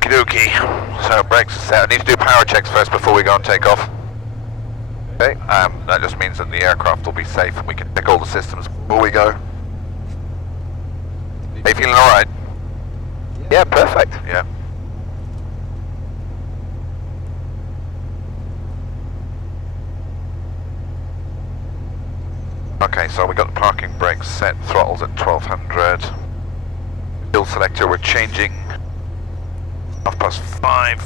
Okie dokie. So brakes are set. I need to do power checks first before we go and take off. Okay. That just means that the aircraft will be safe and we can check all the systems before we go. Are you feeling alright? Yeah, perfect. Yeah. Okay, so we got the parking brakes set, throttles at 1200. Fuel selector, we're changing. 5:30.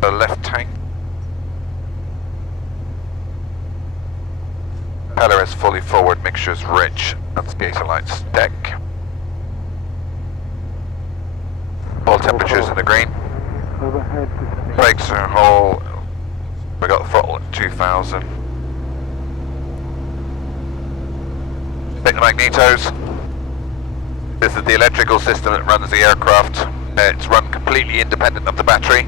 The left tank. Propeller is fully forward, mixture's rich. Navigator lights deck. All temperatures in the green. Brakes are whole. We got the throttle at 2000. Check the magnetos. This is the electrical system that runs the aircraft. It's run completely independent of the battery.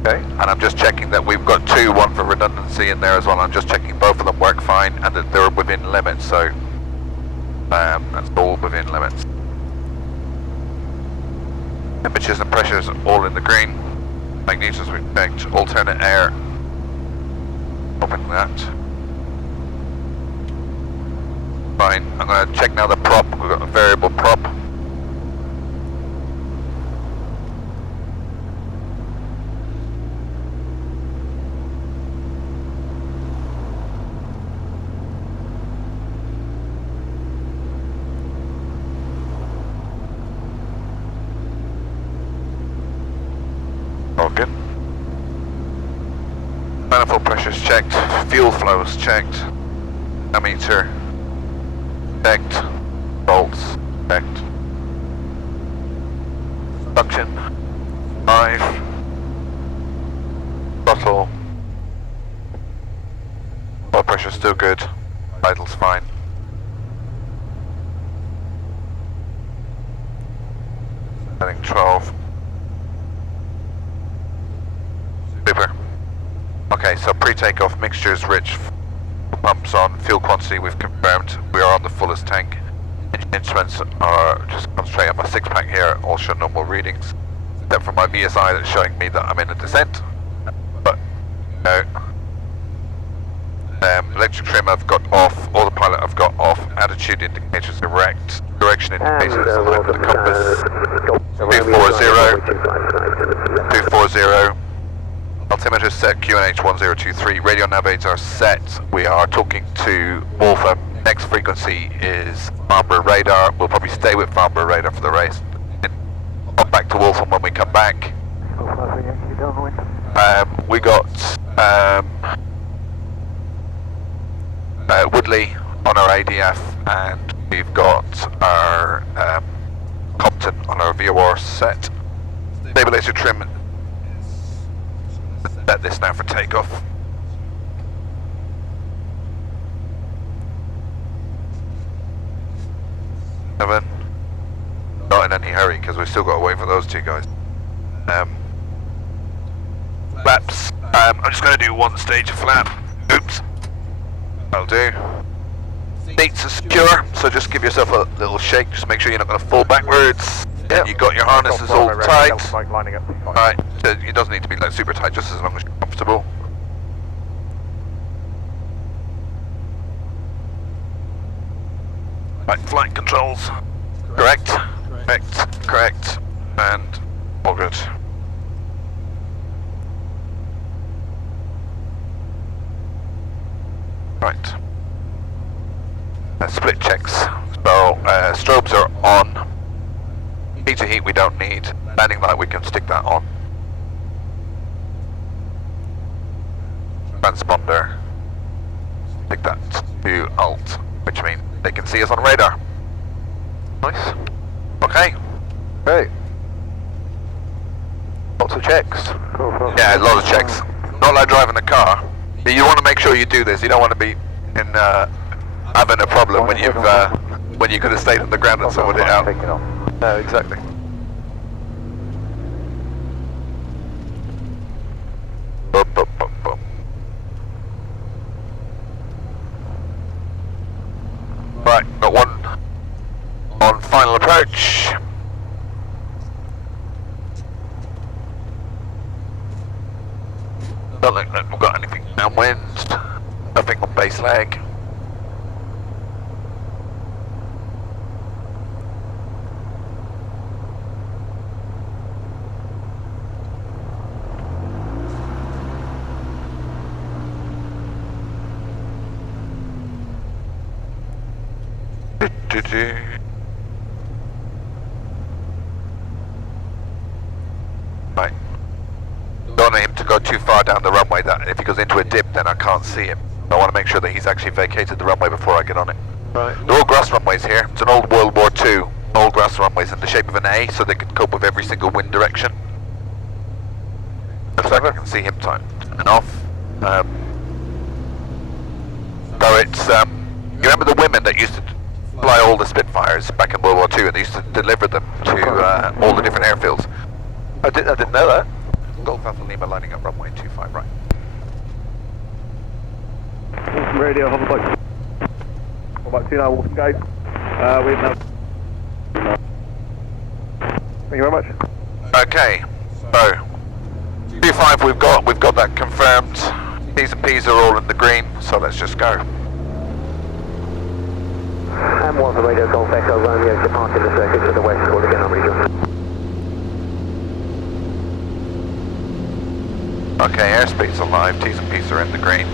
Okay. And I'm just checking that we've got two, one for redundancy in there as well. I'm just checking both of them work fine and that they're within limits, so that's all within limits. Temperatures and pressures all in the green. Magnetos we've checked. Alternate air. Open that. Fine. I'm going to check now the prop. We've got a variable prop. All good. Manifold pressures checked. Fuel flows checked. Ammeter checked. Bolts checked. Suction 5. Throttle. Oil pressure still good. Idle's fine. Setting 12. Super. Okay, so pre-takeoff mixtures rich. Pumps on, fuel quantity we've confirmed, we are on the fullest tank. Engine instruments are just concentrate on my 6-pack here, all show normal readings. Except for my VSI that's showing me that I'm in a descent. But, no. Electric trim I've got off, autopilot I've got off, attitude indicators erect, direction indicators on the compass. 240. 240. Altimeter set, QNH 1023, radio navigators are set. We are talking to Waltham. Next frequency is Farnborough radar. We'll probably stay with Farnborough radar for the race. Pop back to Waltham when we come back. We got Woodley on our ADF, and we've got our Compton on our VOR set. Stabilizer trim. Set this now for takeoff. Not in any hurry because we've still got to wait for those two guys. Flaps. I'm just going to do one stage of flap. Oops. That'll do. Seats are secure, so just give yourself a little shake. Just make sure you're not going to fall backwards. Yep. And you got your harnesses all tight. Alright, it doesn't need to be like super tight, just as long as you're comfortable. Right, flight controls. Correct. Correct. And all good. Right. Split checks. So, strobes are on. Heater heat we don't need. Landing light we can stick that on. Transponder. Stick that to alt, which means they can see us on radar. Nice. Okay. Great. Lots of checks. Yeah, a lot of checks. Not like driving a car. You want to make sure you do this. You don't want to be in having a problem when you've when you could have stayed on the ground and sorted it out. No, exactly. Boop, boop, boop, boop. Right, got one on final approach. Don't think that we've got anything downwind. Nothing on base leg. Right. Don't want him to go too far down the runway. That if he goes into a dip, then I can't see him. I want to make sure that he's actually vacated the runway before I get on it. Right. They're all grass runways here. It's an old World War II, old grass runways in the shape of an A, so they can cope with every single wind direction. Looks like I can see him turn and off. So it's you remember the women that used to fly all the Spitfires back in World War II, and they used to deliver them to all the different airfields. I didn't know that. Golf Alpha Lima lining up runway 25 right. Waltham radio, hoverback. Hoverback 29, Waltham gate. We have now. Thank you very much. Okay, so 25 we've got that confirmed. T's and P's are all in the green, so let's just go. And Waltham radio, Golf Echo, Romeo, departing the circuit to the west toward the Gunner region. Okay, airspeed's alive, T's and P's are in the green.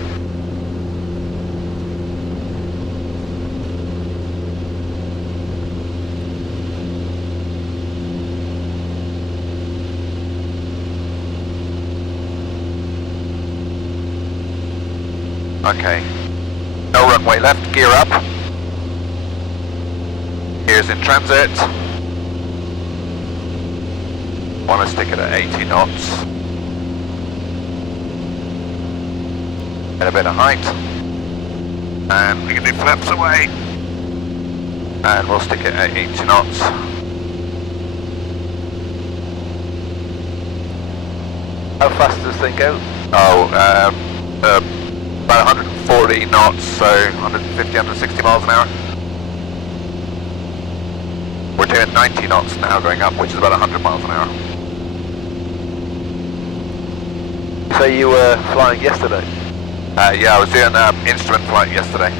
Okay, no runway left, gear up. Gears in transit. Want to stick it at 80 knots. Get a bit of height. And we can do flaps away. And we'll stick it at 80 knots. How fast does this thing go? Oh, about 140 knots, so 150, 160 miles an hour. We're doing 90 knots now going up, which is about 100 miles an hour. So you were flying yesterday? Yeah, I was doing instrument flight yesterday.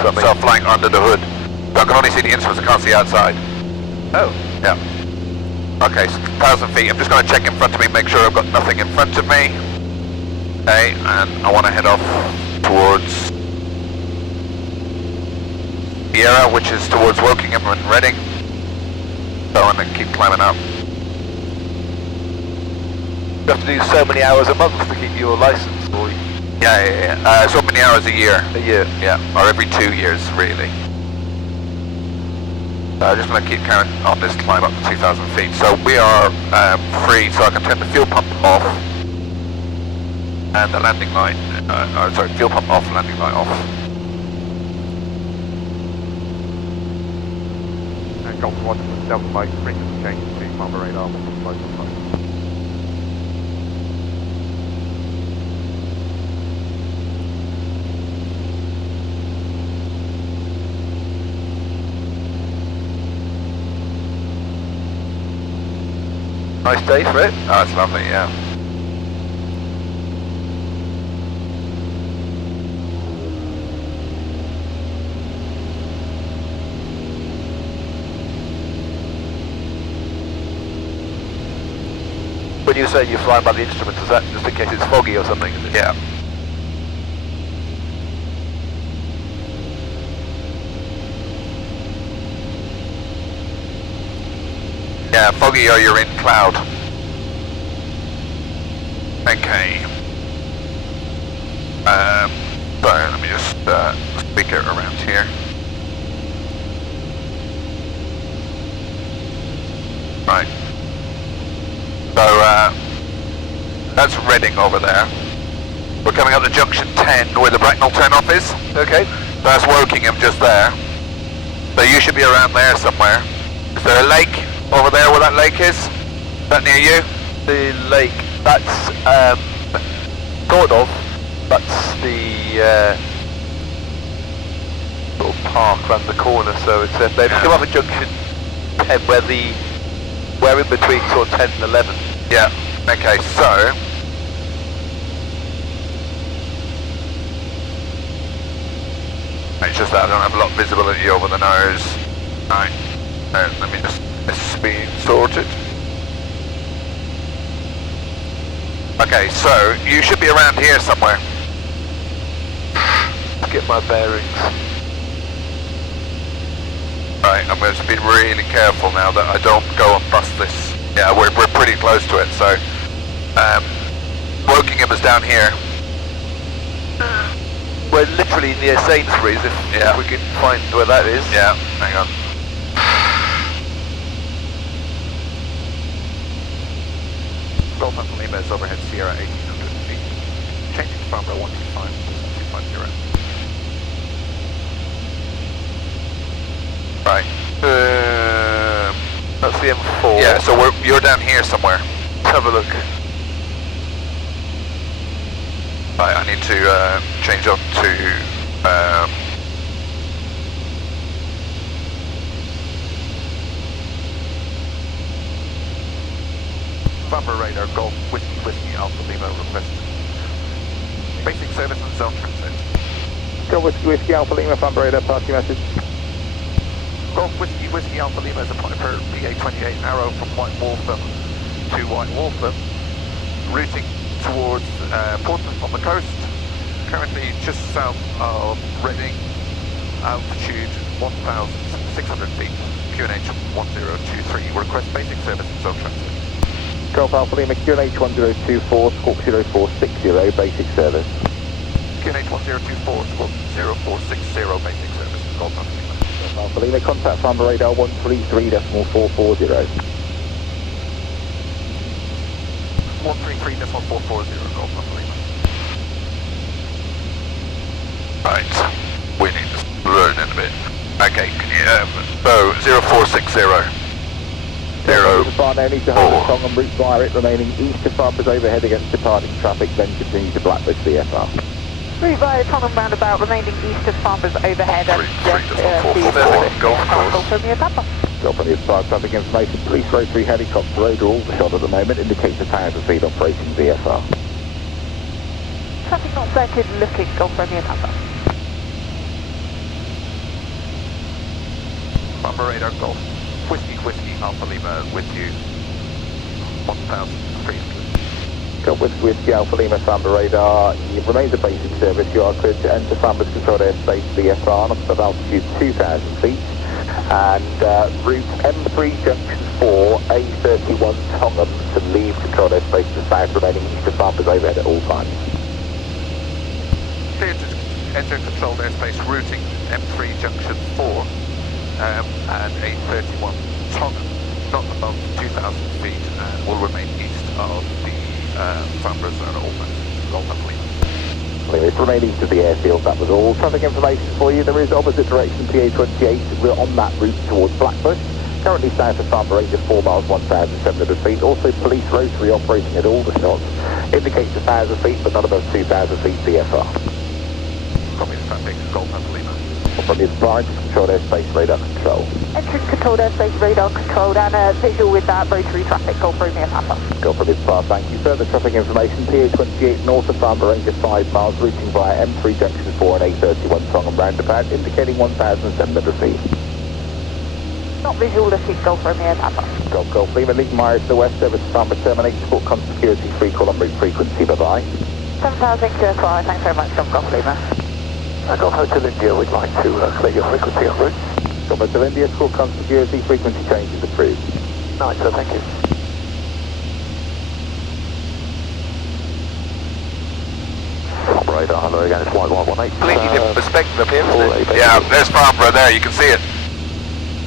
So I'm flying under the hood. So I can only see the instruments, I can't see outside. Oh. Yeah. Okay, so 1,000 feet. I'm just going to check in front of me, make sure I've got nothing in front of me. Okay, and I want to head off towards Sierra, which is towards Wokingham and Reading. So I'm going to keep climbing up. You have to do so many hours a month to keep your license, or? Yeah. So many hours a year. A year? Yeah, or every 2 years, really. I'm just going to keep carrying on this climb up to 2,000 feet. So we are free, so I can turn the fuel pump off. And the landing light, sorry, fuel pump off, landing light off. And Golf 1, Delta Mike, frequency change to Mama radar, 1.5. Nice day for it. Oh, it's lovely, yeah. When you say you're flying by the instruments, is that just in case it's foggy or something? Is it? Yeah. Yeah, foggy or you're in cloud. Okay. Sorry, let me just speak it around here. Right. So, that's Reading over there. We're coming up to junction 10 where the Bracknell turn-off is. Okay. That's Wokingham just there. So you should be around there somewhere. Is there a lake over there where that lake is? Is that near you? The lake, that's sort of, that's the sort of park around the corner, so it's if you come up at junction 10 we're in between sort of 10 and 11. Yeah. Okay, so It's just that I don't have a lot of visibility over the nose. Right, let me just, this is being sorted. Okay, so you should be around here somewhere. Get my bearings. Right, I'm going to be really careful now that I don't go and bust this. Yeah, we're pretty close to it, so... Wokingham is down here. We're literally near Sainsbury's if we can find where that is. Yeah, hang on. Golf Alpha Lima is overhead Sierra 1800 feet. Changing to Farnborough 125, 250. Right. That's the M4. Yeah, so you're down here somewhere. Let's have a look. Right, I need to change up to Farnborough radar, Golf, Whiskey, Alpha Lima request. Basic service and zone transit. Go Whiskey, Alpha Lima, Farnborough radar, pass your message. Golf Whiskey Alpha Lima is applied for PA28 arrow from White Waltham to White Waltham, routing towards Portsmouth on the coast, currently just south of Reading, altitude 1,600 feet, QNH 1023, request basic service and zone transit. Golf Alpha Lima, QNH 1024, Squawk 0460, basic service. QNH 1024, Squawk 0460, basic service, Golf Alpha Lima. Golf Alpha Lima, contact Farnborough radar 133.440. 133.440, Golf Alpha Lima. Right, we need to learn in a bit. Okay, can you, so 0460. Farnborough need to hold the song and route via it, remaining east of Farnborough's overhead against departing traffic, then continue to Blacklist VFR. Route via Tonham roundabout, remaining east of Farnborough's overhead and Golf from your Papa. Golf on the inside traffic information, police rotary helicopter over Aldershot at the moment, indicates 1,000 feet operating VFR. Traffic not sighted, looking Golf from your Papa. Farnborough radar, Golf. Whiskey, Alpha Lima with you. 1,300. Golf Whiskey, Alpha Lima, Farnborough radar. It remains a basic service. You are cleared to enter Farnborough's controlled airspace VFR at altitude 2,000 feet. And route M3 junction 4, A31 Tongham to leave controlled airspace to the south, remaining east of Farnborough's overhead at all times. Cleared to enter controlled airspace, routing M3 junction 4 and A31 Tongham, not above 2,000 feet, and will remain east of the Farnborough zone at all times. Golf Alpha Lima. It's remaining to the airfield, that was all. Traffic information for you, there is opposite direction PA28, we're on that route towards Blackbush. Currently south of Farnborough, range of 4 miles, 1,700 feet. Also police rotary operating at Aldershot. Indicates 1,000 feet, but not above 2,000 feet VFR. Copy the traffic, Golf Alpha Lima. From the advice, controlled airspace radar control. Entrance controlled airspace radar controlled and a visual with that rotary traffic, Golf Romeo Papa. Go from this far, thank you. Further traffic information, PA28 north of Farnborough, range of 5 miles, routing via M3 junction 4 and A31 Tongham roundabout, indicating 1,700 feet. Not visual looking, Golf Romeo Papa. Golf Lima, League Myers to the west, service to Farnborough terminate, support constant security, free call on route frequency, bye-bye. 7,000 QSY, thanks very much, Golf Lima. Golf Hotel India, we'd like to clear your frequency en route. Golf Hotel India, support constant security, frequency change is approved. Nice, sir, thank you. Radar, hello again, it's White Waltham 18. Completely different perspective up here, isn't it? Yeah, there's Farnborough there, you can see it.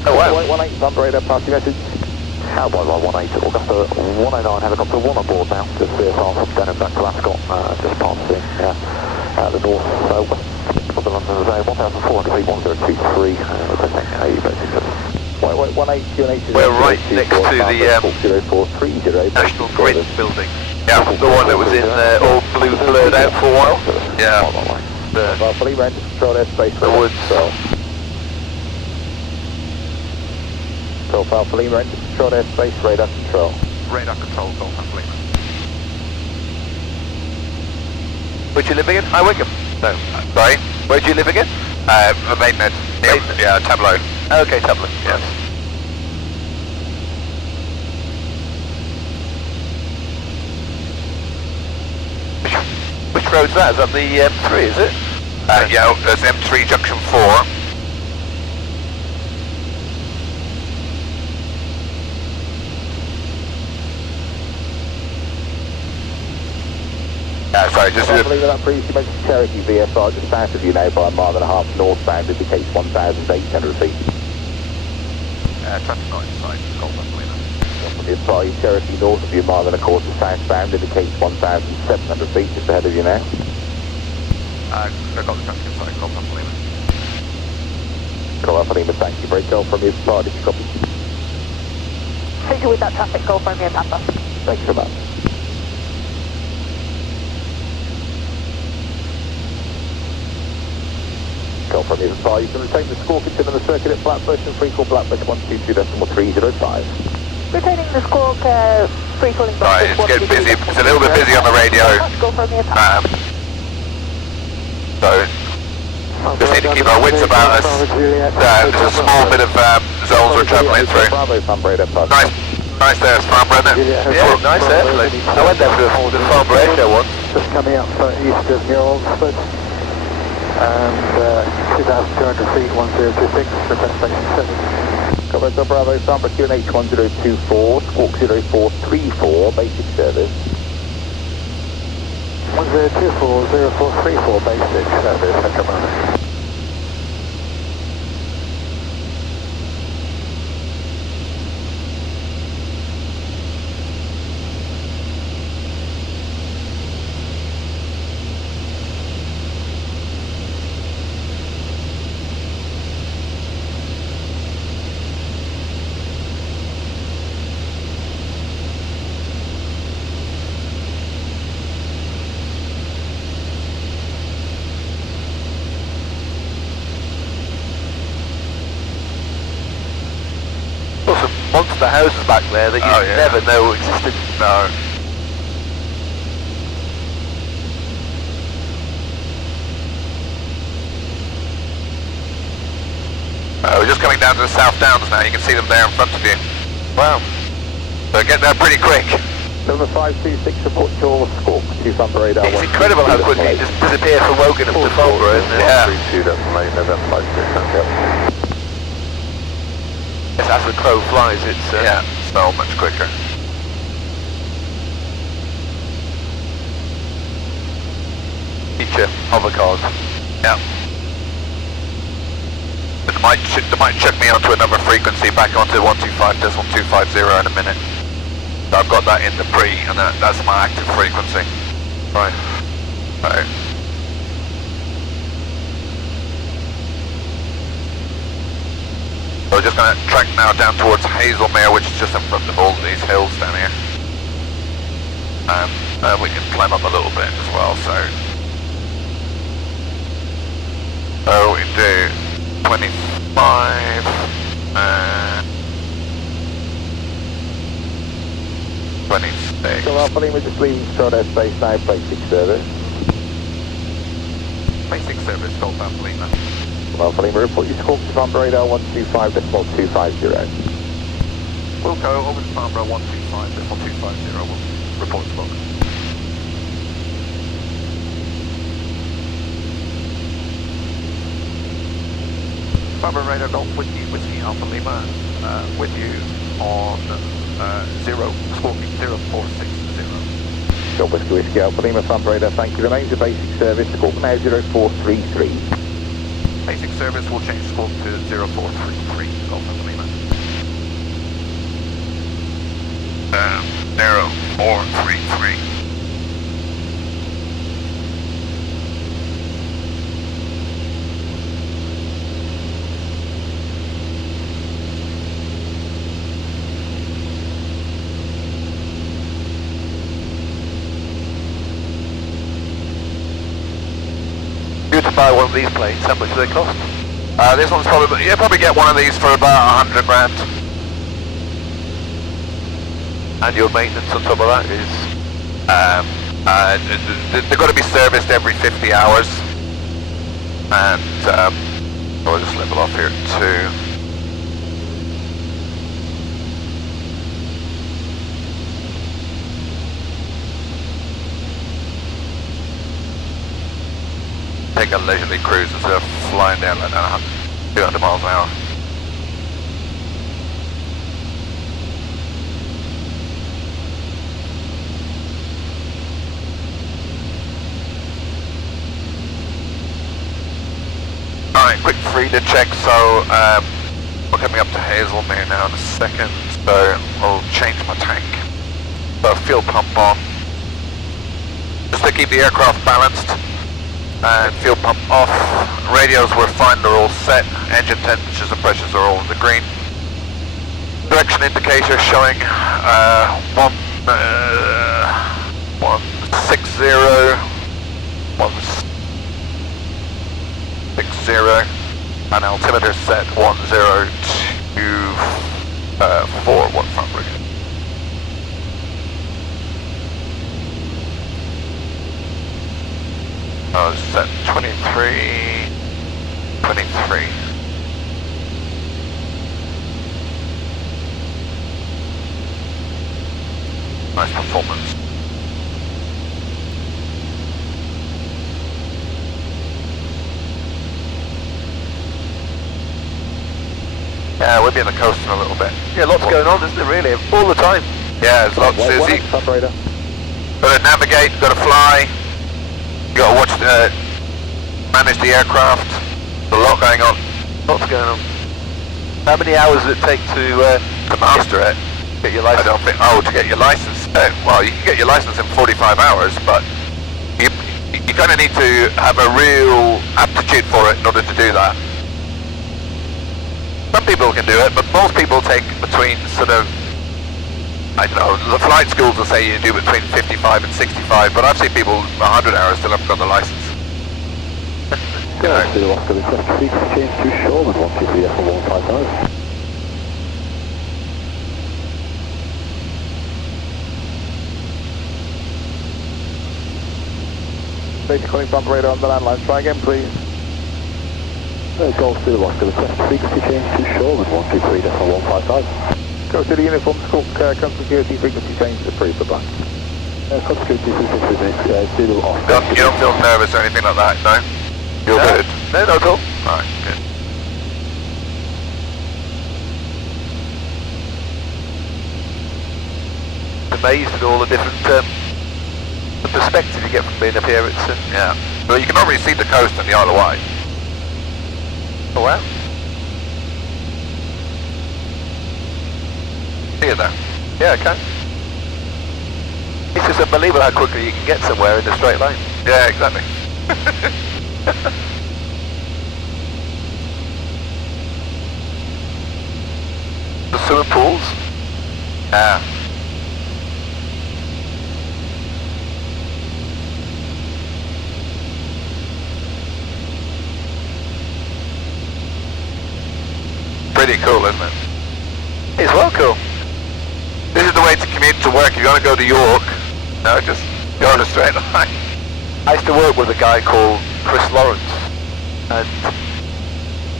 Oh wow. White 18, Farnborough radar, pass your message. White Waltham 18, Augusta 109, helicopter 1 on board now, just VFR from Denham back to Ascot, just passing the north west of the London zone, 1,400 feet, 1023, requesting a basic service. White 18, We're right next to the 0430, National Grid building. Yeah, the one that was in all blue blurred out for a while. Yeah. Alpha Lima, enter control airspace. The woods. Golf Alpha Lima, enter control airspace, radar control. Radar control, Golf Alpha Lima. Where do you live again? High Wycombe? No. Sorry? Where do you live again? The mainnet. Mainnet. Yeah, tableau. Okay, tablet, yes. Which road's that? Is that the M3, is it? Yeah, there's M3 junction 4. Sorry, just... I believe that previously mentioned Cherokee VFR just south of you now by a mile and a half northbound, indicates 1,800 feet. 29 side, Golf Lima. The advice Cherokee north of you, mile and a quarter southbound, indicates 1,700 feet just ahead of you now. I got the junction side, Golf Lima. Golf Lima, thank you. Break off from your side if you copy. Visual with that traffic, Golf Romeo Papa. Thanks so much. Golf from your side, you can retain the score consider the circuit at Flatbush and free call Flatbush 122.305. Retaining the squawk, free calling Right, it's getting busy. It's a little bit busy on the radio. Golf Romeo Papa. So, just need to keep our wits about us. There's a small bit of zones we're travelling through. Nice there, Farnborough, isn't it? Yeah, nice there. I went there for the Farnborough Echo once. Just coming up east of New Oxford and 2,200 feet, 1026, request station 7. Cover to Bravo, Farnborough QNH 1024, squawk 0434, basic service. 1024, 0434, basic service, Central Bravo. Monster houses back there that you never know existed. No. We're just coming down to the South Downs now. You can see them there in front of you. Wow. They're getting there pretty quick. Number 526, support your squawk, 2 Farnborough radar. It's incredible how quickly it just disappeared from Wogan up to Farnborough, isn't it? Yeah. 132, that's late, November 526, Yes, as the crow flies, it's... Yeah, so much quicker. Feature hover cars. Yeah. They might chuck me onto another frequency, back onto 125.250 in a minute. So I've got that in the pre, and that's my active frequency. Right. Right. So we're just going to track now down towards Hazelmere, which is just in front of all these hills down here. And we can climb up a little bit as well, so we do 25 and 26. So Alpha Lima just leaving Strode airspace now, basic service. Basic service, Golf Alpha Lima. Alpha Lima, report your squawk to Farnborough radar 125.250. We'll go over to Farnborough 125.250, we'll report squawk. Farnborough radar, Golf Whiskey Alpha Lima, with you on squawking 0460. Golf Whiskey Alpha Lima, Farnborough radar, thank you. Remains a basic service, squawk now 0433. Basic service will change squawk to 0433, Golf Alpha Lima. 0433. To buy one of these planes, how much do they cost? This one's probably, you'll probably get one of these for about 100 grand. And your maintenance on top of that is? They've got to be serviced every 50 hours. And So I'll just level off here at 2. Take a leisurely cruise instead of flying down like that 200 miles an hour. Alright, quick freedom check. So we're coming up to Hazelmere now in a second, so I'll change my tank. So fuel pump on. Just to keep the aircraft balanced. And fuel pump off. Radios were fine, they're all set. Engine temperatures and pressures are all in the green. Direction indicator showing 160, 160, and altimeter set 1024, one front rig. Oh, set 23. Nice performance. Yeah, we'll be on the coast in a little bit. Yeah, lots going on, isn't there, really? All the time. Yeah, there's lots. Susie. Got to navigate, got to fly. You got to watch manage the aircraft. There's a lot going on. Lots going on. How many hours does it take to master it? get your I license? don't think. Oh, to get your license. Well, you can get your license in 45 hours, but you kind of need to have a real aptitude for it in order to do that. Some people can do it, but most people take between sort of, I don't know, the flight schools will say you do between 55 and 65, but I've seen people 100 hours still haven't got the license. You know. Still off to the request frequency change to Shoreman 123 F155. Data calling front radar on the landline. Try again, please. Golf still off to the request frequency change to Shoreman 123 F155. Go to the uniform school, come security frequency change to approved for back. Security frequency still off. You don't feel nervous or anything like that, no? You're good? No, not at all. Alright, good. Amazed at all the different the perspective you get from being up here. It's Yeah. Well, you can already see the coast and the Isle of Wight. oh wow. See it there? Yeah, okay. It's just unbelievable how quickly you can get somewhere in a straight line. Yeah, exactly. The swimming pools. Yeah. Pretty cool, isn't it? It's well cool. This is the way to commute to work. If you want to go to York, no, just go on a straight line. I used to work with a guy called Chris Lawrence, and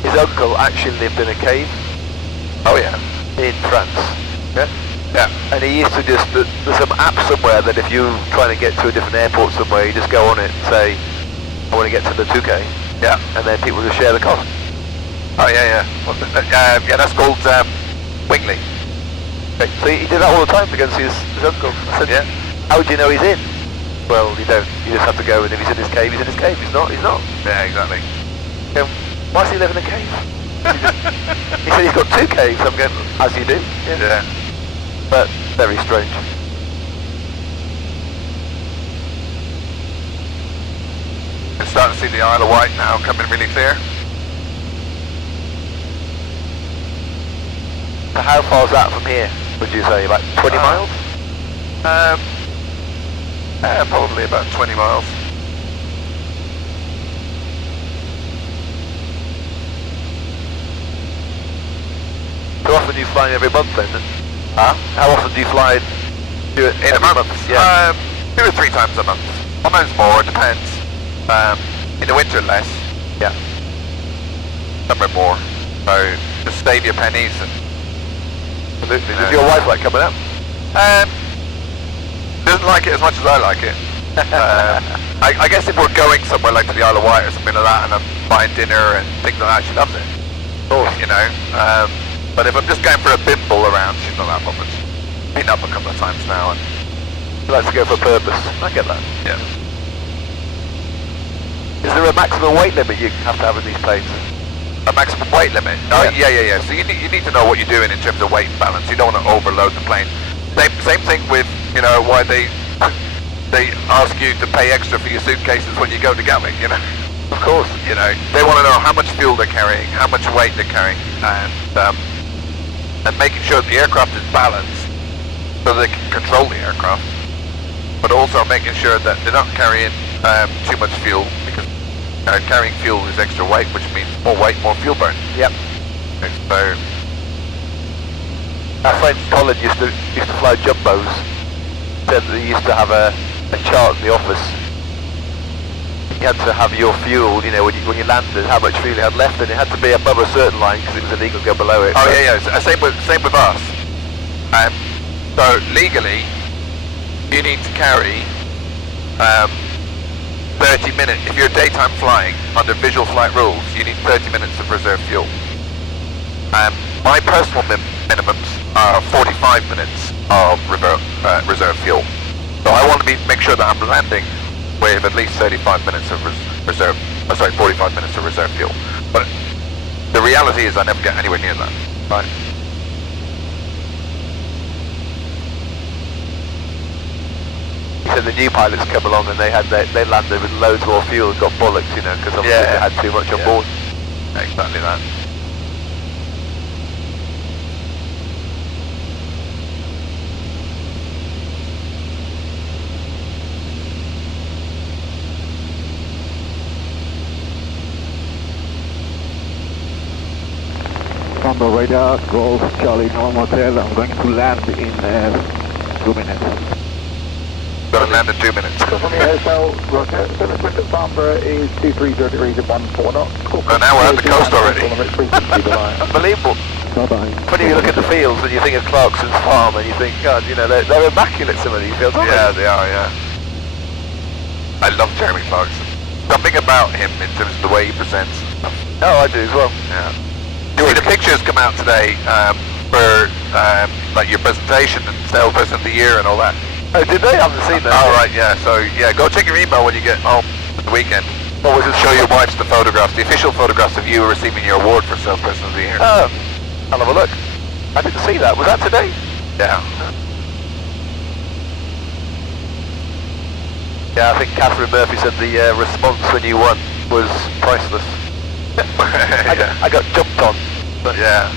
his uncle actually lived in a cave Oh yeah. in France. Yeah? Yeah. And he used to just, there's some app somewhere that if you're trying to get to a different airport somewhere, you just go on it and say, I want to get to the 2K. Yeah. And then people just share the cost. Oh yeah, yeah. Yeah, that's called Wingley. Okay. So he did that all the time to go and see his uncle. I said, Yeah. how would you know he's in? Well, you don't. You just have to go, and if he's in his cave, he's in his cave. He's not, he's not. Yeah, exactly. You know, why does he live in a cave? He said he's got 2 caves. I'm going, as you do. Yeah. But very strange. You're starting to see the Isle of Wight now coming really clear. So how far is that from here, would you say? About 20 miles? Probably about 20 miles. How often do you fly every month then? Huh? How often do you fly In a month? Yeah. 2 or 3 times a month. Sometimes more, it depends. In the winter less. Yeah. somewhere more. So just save your pennies. And, Absolutely. Is your wife like coming up? doesn't like it as much as I like it. I guess if we're going somewhere like to the Isle of Wight or something like that, and I'm buying dinner and things like that, she loves it. Of course. You know. But if I'm just going for a bimble around, she's not that bothered. Been up a couple of times now, and She likes to go for a purpose. I get that. yeah. Is there a maximum weight limit you have to have in these planes? A maximum weight limit? Oh, yeah. So you need to know what you're doing in terms of weight balance. You don't want to overload the plane. Same thing with, you know, why they ask you to pay extra for your suitcases when you go to Gatwick, you know. Of course. You know, they want to know how much fuel they're carrying, how much weight they're carrying, and making sure the aircraft is balanced so they can control the aircraft, but also making sure that they're not carrying too much fuel, because carrying fuel is extra weight, which means more weight, more fuel burn. Yep. So, Our friend Colin used to fly jumbos. Said that he used to have a chart in the office. You had to have your fuel, you know, when you landed, how much fuel you had left, and it had to be above a certain line because it was illegal to go below it. oh yeah. Same with us. So legally, you need to carry 30 minutes. If you're daytime flying under visual flight rules, you need 30 minutes of reserve fuel. My personal minimums are 45 minutes of reserve fuel. So I want to make sure that I'm landing with at least 35 minutes of 45 minutes of reserve fuel. But the reality is I never get anywhere near that. Right. He said the new pilots come along and they landed with loads more fuel and got bollocks, you know, because obviously they had too much on board. Exactly that. Farnborough radar, Golf Charlie Normal Hotel. I'm going to land in 2 minutes. Got to land in 2 minutes. From the hotel, Roger. Service wind at Farnborough is 230 degrees at 14 knots. Oh, now we're at the coast already. Unbelievable. Bye-bye. When you look at the fields and you think of Clarkson's farm and you think, God, you know, they're immaculate, some of these fields, aren't Yeah, they are, yeah. I love Jeremy Clarkson. Something about him in terms of the way he presents. they? Oh, I do as well. Yeah. You see, the pictures come out today for like your presentation and Salesperson of the Year and all that. Oh, did they? I haven't seen that. Oh, right, yeah. So, yeah, go check your email when you get home for the weekend. What was it? Show your wives the photographs, the official photographs of you receiving your award for Salesperson of the Year. Oh, I'll have a look. I didn't see that. Was that today? Yeah. Yeah, I think Catherine Murphy said the response when you won was priceless. I got jumped on. But Yeah.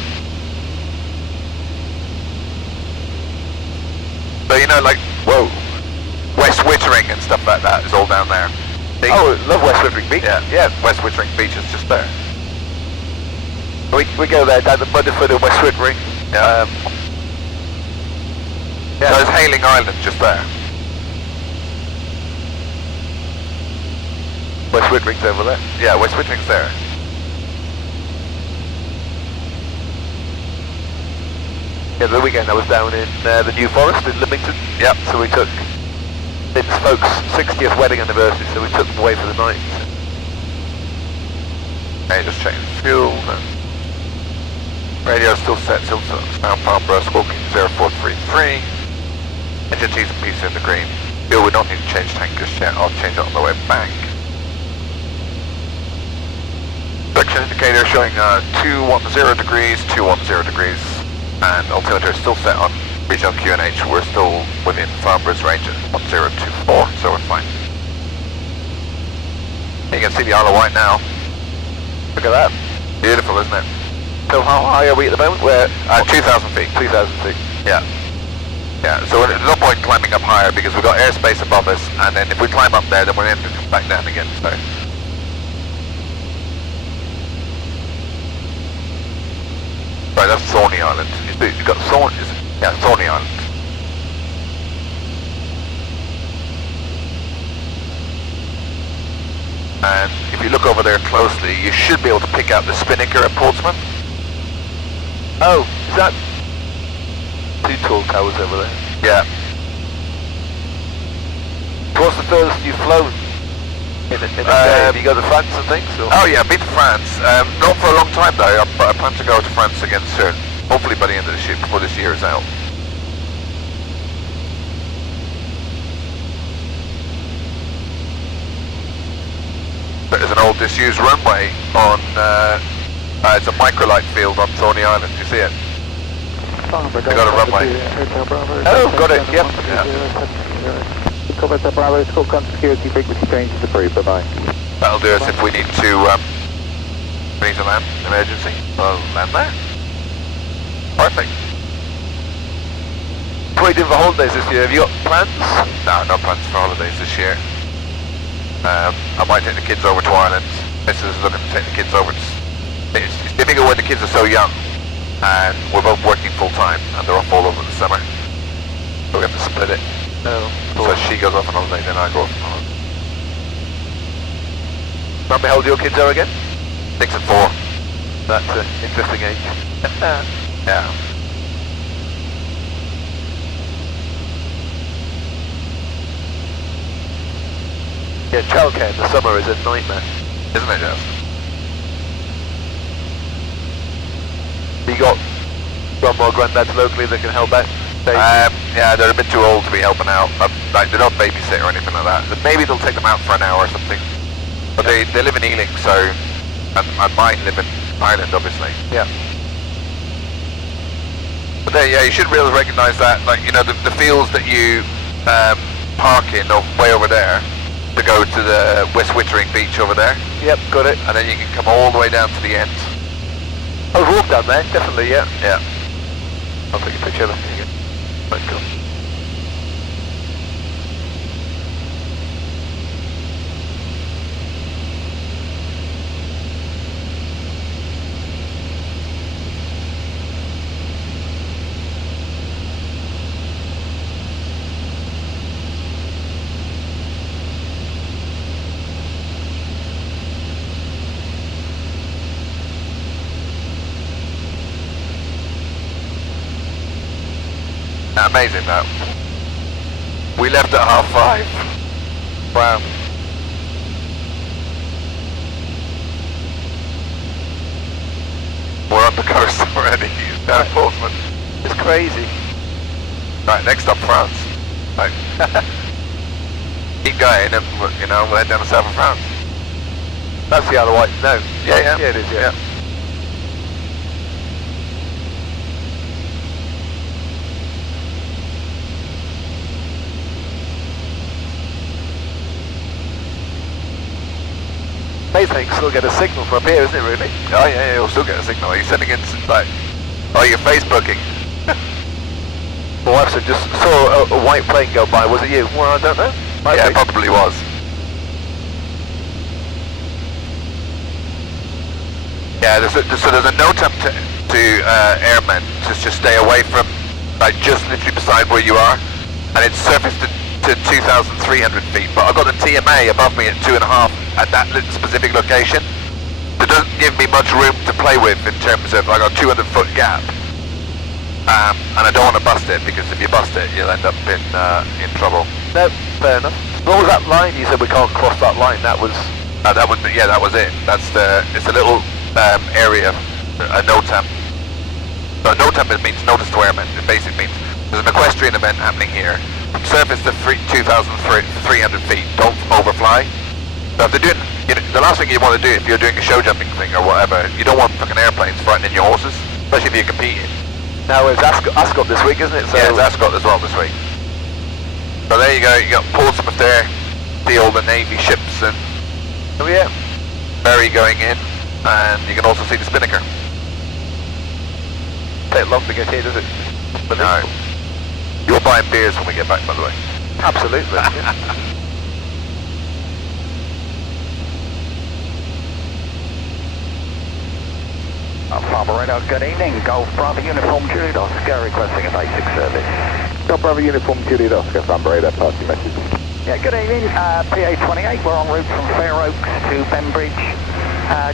So, you know, like, whoa, West Wittering and stuff like that is all down there. See? Oh, love West Wittering Beach. Yeah, West Wittering Beach is just there. We go there down the Mudderford and West Wittering. Yeah. So there's Hailing Island just there. West Wittering's over there. Yeah, West Wittering's there. Yeah, the weekend I was down in the New Forest in Lymington. Yep. So we took Lynn's folks' 60th wedding anniversary, so we took them away for the night. Okay, just checking fuel. Radio still set, still sound Farnborough, Squawking 0433. Engine T's and P's in the green. Fuel, we don't need to change tank just yet. I'll change it on the way back. Direction indicator showing 210 degrees, 210 degrees. And altimeter is still set on regional QNH. We're still within Farnborough's range at 1024, so we're fine. You can see the Isle of Wight now. Look at that. Beautiful, isn't it? So how high are we at the moment? We're at 2,000 feet. 2,000 feet. Yeah. Yeah, so there's no point climbing up higher because we've got airspace above us, and then if we climb up there, then we're going to come back down again, so. Right, that's Thorny Island. You've got Thorny, yeah, Thorny Island. And if you look over there closely, you should be able to pick out the spinnaker at Portsmouth. Oh, is that 2 tall towers over there? Yeah. What's the furthest you've flown in a day? Have you go to France and things? Or? Oh yeah, I've been to France. Not for a long time though, but I plan to go to France again soon. Hopefully by the end of this year, before this year is out. There's an old disused runway on, it's a microlight field on Thorney Island, you see it? They got a runway. Oh, got it, yep. Yeah. Cover Bravo, score con security, frequency change is approved, bye-bye. That'll do us if we need to land, emergency. We'll land there. Perfect. What are you doing for holidays this year? Have you got plans? No plans for holidays this year. I might take the kids over to Ireland. Mrs. is looking to take the kids over. It's difficult when the kids are so young, and we're both working full time, and they're off all over the summer. So we have to split it. No. So she goes off on holiday, then I go off on holiday. Remember how old your kids are again? 6 and 4. That's an interesting age. Yeah. Yeah, childcare in the summer is a nightmare. Isn't it, Jeff? You got grandma, granddads locally that can help out? Yeah, they're a bit too old to be helping out. Like, they're not babysitter or anything like that. Maybe they'll take them out for an hour or something. But they live in Ealing, so... And mine live in Ireland, obviously. Yeah. But there, yeah, you should really recognise that, like, you know, the fields that you park in way over there to go to the West Wittering beach over there. Yep, got it. And then you can come all the way down to the end. I've walked down there, definitely, yeah. Yeah. I'll take a picture of it. Right, cool. Amazing that. We left at 5:30. Wow. We're up the coast already, down Portsmouth. It's crazy. Right, next up France. Right. Keep going and, you know, we'll head down to south of France. That's the other white. No. Yeah. Yeah, it is, yeah. Amazing, still get a signal from here, isn't it, really? Oh yeah, you'll still get a signal. Are you sending in, like, oh, you're Facebooking? My wife said just saw a white plane go by. Was it you? Well, I don't know. Might Yeah, be. it probably was. Yeah, there's a note up to airmen to just stay away from, like, just literally beside where you are, and it's surfaced to 2,300 feet. But I've got the TMA above me at 2.5 at that specific location. It doesn't give me much room to play with in terms of, like, a 200-foot gap. And I don't want to bust it, because if you bust it, you'll end up in trouble. No, fair enough. What was that line? You said we can't cross that line. That was that was it. It's a little area, a NOTAM. So NOTAM means notice to airmen. It basically means there's an equestrian event happening here. From surface to 2,300 feet, don't overfly. So if they're doing, the last thing you want to do if you're doing a show jumping thing or whatever, you don't want fucking airplanes frightening your horses, especially if you're competing. now it's Ascot this week, isn't it? So Yeah, it's Ascot as well this week. So there you go, you got Portsmouth there, see all the Navy ships and oh yeah, ferry going in, and you can also see the spinnaker. take long to get here, does it? But no, you're buying beers when we get back, by the way. Absolutely. Yeah. Farmer Radar, good evening. Golf Bravo Uniform Juliet Oscar requesting a basic service. Golf Bravo Uniform Juliet Oscar, Farmer Radar, pass your message. Yeah, good evening. PA28, we're en route from Fair Oaks to Benbridge.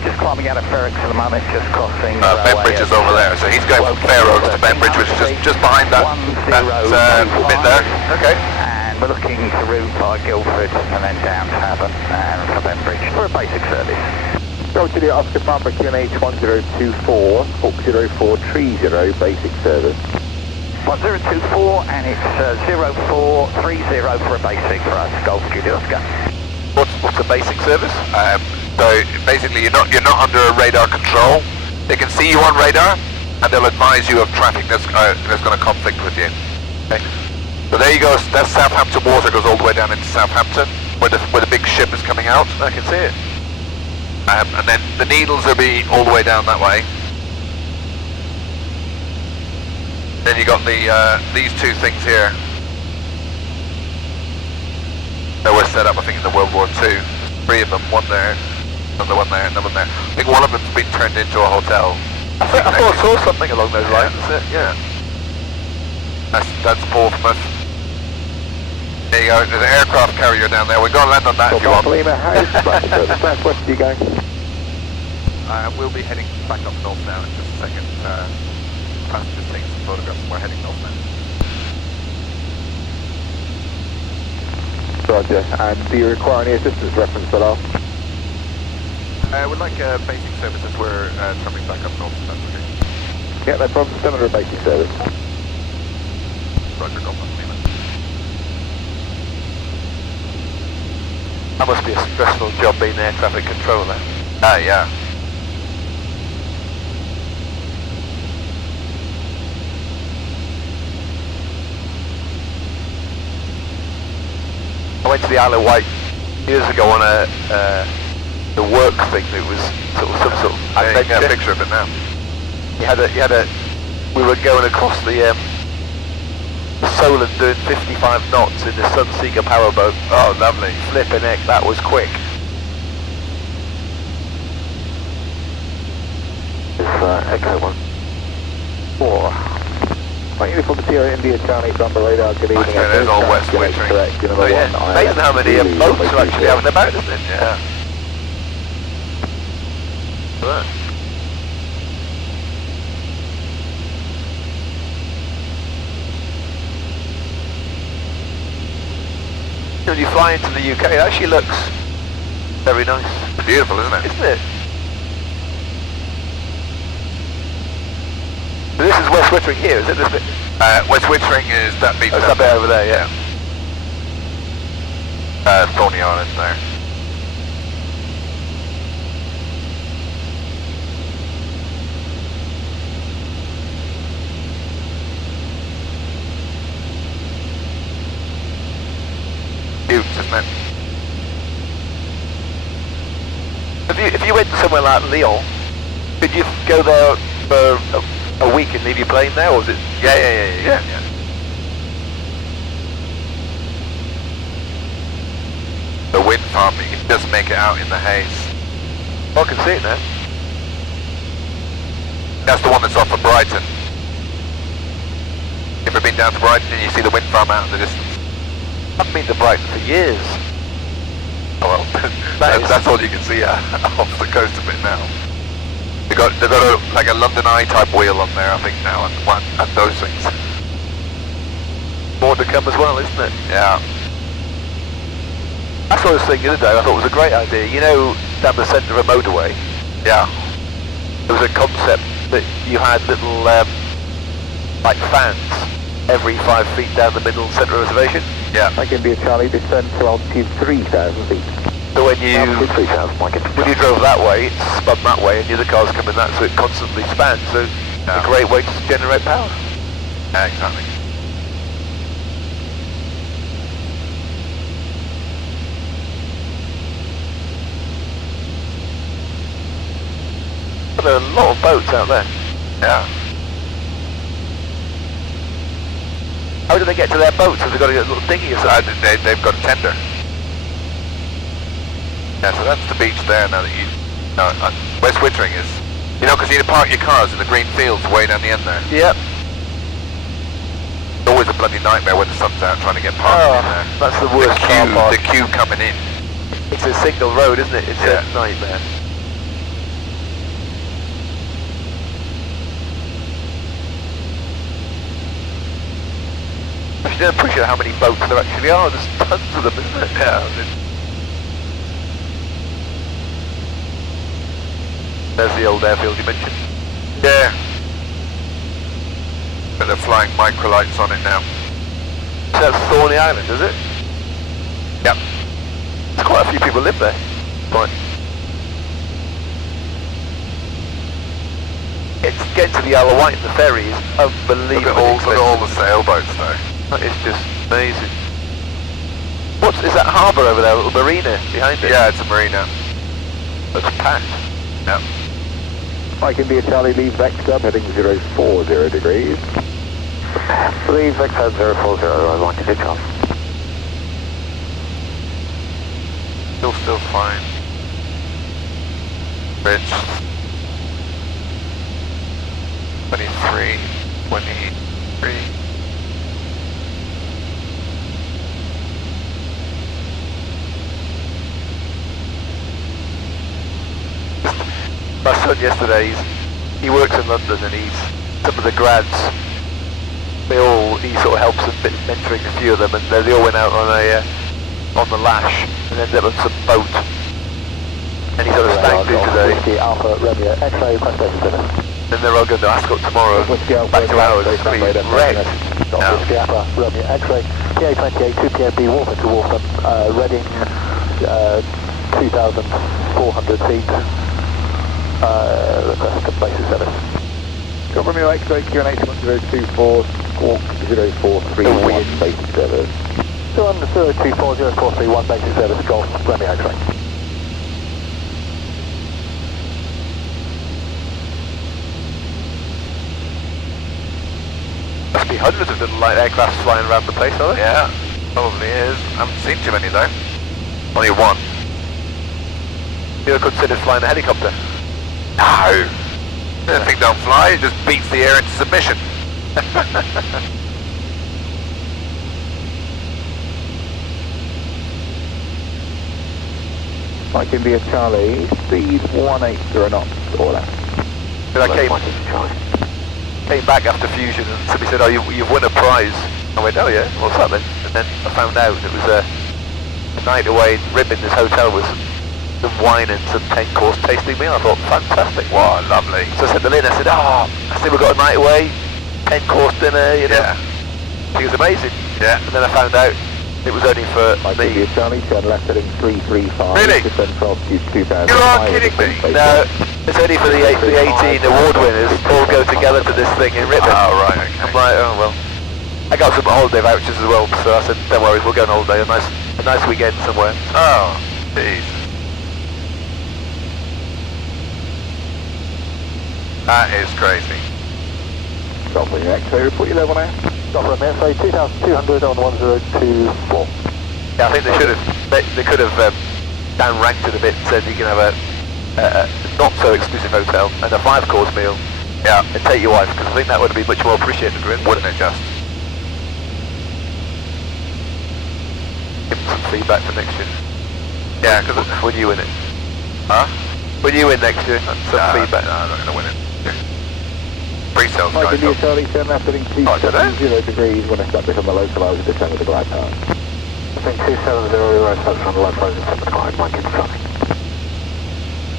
Just climbing out of Fair Oaks at the moment, just crossing the railway. Benbridge is over there, so he's going from Fair Oaks to Benbridge, which is just behind that bit there. Okay. And we're looking to route by Guildford and then down to Havant and for Benbridge for a basic service. Go to the Oscar Papa QNH 1024, Hawk 0430, basic service. 1024 and it's 0430 for a basic for us, Golf Juliet Oscar. What's a basic service? So basically you're not under a radar control. They can see you on radar and they'll advise you of traffic that's going to conflict with you. Okay. So there you go, that's Southampton water, goes all the way down into Southampton where the big ship is coming out. I can see it. And then the Needles will be all the way down that way. Then you got these two things here. They were set up, I think, in the World War II. 3 of them, one there, another one there, another one there. I think one of them's been turned into a hotel. I thought I saw something along those lines. Yeah. That's Portsmouth. There you go, there's an aircraft carrier down there. We're going to land on that if you want. Lima, how is southwest are you going? We'll be heading back up north now in just a second. Passengers taking some photographs and we're heading north now. Roger, and do you require any assistance reference for that? We'd like basic services. We're travelling back up north, if that's okay. Yeah, no problem. Still under a basic service. Roger, Golf Lima. That must be a stressful job being air traffic controller. Yeah. I went to the Isle of Wight years ago on the work thing that was some sort of adventure. You get a picture of it now. We were going across the Solent doing 55 knots in the Sunseeker powerboat. Oh, lovely. Flipping heck, that was quick. It's Echo 1. 4. My uniform Sierra India Charlie from the radar, good evening. There's all West Wittering. Oh yeah, amazing how many boats are actually having about, isn't it? Yeah. Right. When you fly into the UK, it actually looks very nice. Beautiful, isn't it? Isn't it? So this is West Wittering here, is it? This bit? West Wittering is that beach. That's that bit over there, yeah. Thorny Island there. Huge, isn't it? If you went somewhere like Lyon, could you go there for a week and leave your plane there, or was it? Yeah. The wind farm, you can just make it out in the haze. Oh, I can see it now. That's the one that's off of Brighton. You ever been down to Brighton and you see the wind farm out in the distance? I've been to Brighton for years. Oh well, that's all you can see off the coast of it now. They've got like a London Eye type wheel on there, I think now, and those things. More to come as well, isn't it? Yeah. That's what I was thinking the other day. I thought it was a great idea. You know, down the centre of a motorway, Yeah. there was a concept that you had little like fans every 5 feet down the middle centre of reservation. Yeah. Mike India Charlie, descend to altitude 3,000 feet. So when you Mike drove that way, it spun that way, and the other cars come in that, so it constantly spans. So it's a great way to generate power. Yeah, exactly. There are a lot of boats out there. Yeah. How do they get to their boats? Have they got a little dinghy or something? They've got a tender. Yeah, so that's the beach there now that you... No, West Wittering is... You know, because you need to park your cars in the green fields way down the end there. Yep. It's always a bloody nightmare when the sun's out trying to get parked in there. That's the worst car The park. queue coming in. It's a single road, isn't it? It's Yeah. a nightmare. I don't appreciate how many boats there actually are. There's tons of them, isn't it? Yeah. There's the old airfield you mentioned. Yeah. But they're flying microlights on it now. So that's Thorney Island, is it? Yep. There's quite a few people live there. Fine. Getting to the Isle of Wight in the ferry is Look unbelievable. at all the sailboats though. That is just amazing. Is that harbour over there, a little marina behind it? Yeah, it's a marina. Looks packed. Yep. Mike India Charlie, leave Vector, heading 040 degrees. Leave Vector 040, I'd like to do Charlie. Still fine. Bridge. 23, 23. My son yesterday, he works in London and some of the grads, he sort of helps them, mentoring a few of them, and they all went out on the lash and ended up on some boat. And he's on a stag do today. Whiskey Alpha Romeo X-ray, press station center. And they're all going to Ascot tomorrow, back to ours, it's going to be wrecked. Whiskey Alpha Romeo X-ray, PA28, 2 PM, B Waltham to Waltham, Reading, 2,400 feet. Request to places service. Got Romeo X-ray, QNH 1024, squawk 0431, basic service. 2240431, basic service, Golf, Romeo X-ray. Must be hundreds of little light aircraft flying around the place, are there? Yeah, probably is. I haven't seen too many though. Only one. You ever considered flying a helicopter? No! The thing don't fly, it just beats the air into submission. Mike India Charlie, speed 180 knots or less. But I came back after fusion and somebody said, oh, you've won a prize. I went, oh yeah, what's that then? And then I found out it was a night away in Ribbon, this hotel with some wine and some 10-course tasting meal. I thought, fantastic. Wow, lovely. So I said to Lynn, I said, I see we've got a night away, 10-course dinner, you know. Yeah. It was amazing. Yeah. And then I found out it was only for Mike me. India Charlie, turn left heading 335. Really? Descend to altitude 2,000. You are kidding me. No, it's only for the 18 award winners all go together to this thing in Ribbon. Oh, right, okay. I'm like, oh well. I got some holiday vouchers as well, so I said, don't worry, we'll go on holiday, a nice weekend somewhere. Oh, jeez. That is crazy. Got Romeo X-ray, report your level now. Got Romeo X-ray, 2,200 on 1024. Yeah, I think they could have down-ranked it a bit and said you can have a not so exclusive hotel and a 5-course meal. Yeah. And take your wife, because I think that would be much more appreciated, Wouldn't it just? give them some feedback for next year. Yeah, because... When you win it. Huh? When you win next year, some feedback. No, I'm not going to win it. Pre-sales Mike guys. India Charlie, turn left heading Oh, did I? 270 degrees. When established on the local, I was descend with the glide path. I think 270, we're established on the low frozen 75, Mike India Charlie.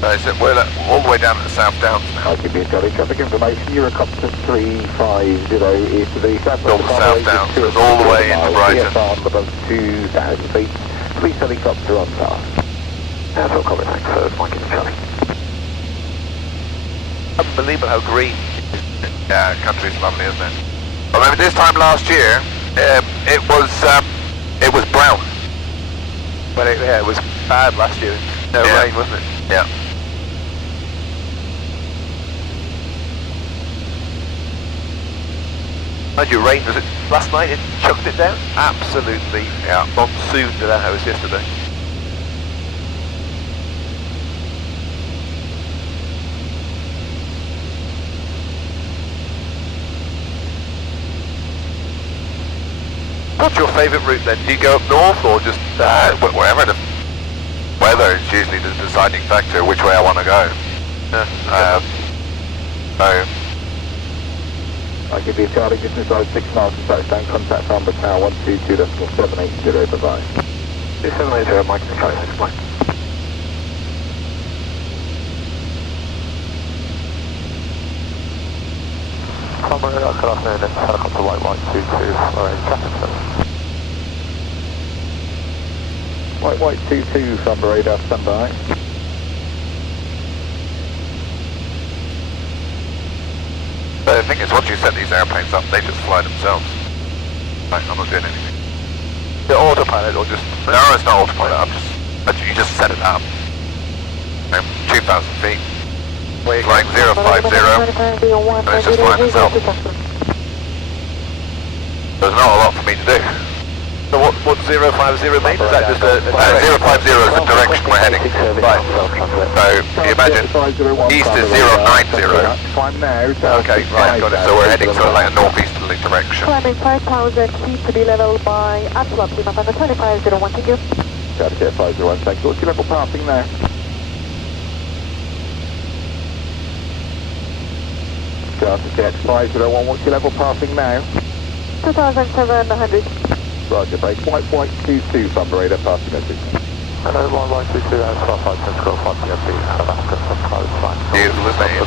So we're all the way down at the South Downs now. Mike India Charlie, traffic information, Eurocopter 350 is to the south All the South Downs, it's all the way into Brighton. CFR above 2,000 feet. Police helicopter on task. Airfield cover, thanks, Mike India Charlie. Unbelievable how green. Yeah, country's lovely, isn't it? I remember this time last year, it was brown. But it was bad last year. No Yeah. rain, wasn't it? Yeah. Mind you, rain was it last night? It chucked it down. Absolutely, Yeah. monsoon to that house yesterday. What's your favourite route then? Do you go up north or just... Wherever the weather is usually the deciding factor which way I want to go. So I'll give you Charlie, distance size 6 miles to touchdown, contact number now 122.780, bye-bye. 2780, Mike, Charlie, next flight. Somewhere good afternoon, this is helicopter White 22 for a traffic service. White 22 from the radar, stand by. But the thing is, once you set these airplanes up, they just fly themselves. Like, I'm not doing anything. The autopilot or just... No, it's not autopilot, you just set it up. 2,000 feet. Flying 050, and it's just flying itself. There's not a lot for me to do. So what 050 mean? Is that just a... 050 is the direction we're heading. Right. So, you imagine, east is 090. Climb now. Okay, right, got it. So we're heading sort of like a northeasterly direction. Climbing 5,000 feet to be level by Atlas, Lima Tango 2501, thank you. Charlie Jet 501, thank you. What's your level passing now? Charlie Jet 501, what's your level passing now? 2,700. Roger, break. White 22 from the radar, passing message. Hello, White 22, Alpha 5, Central 5, PFC, South Africa, South Flight. Beautiful, isn't it?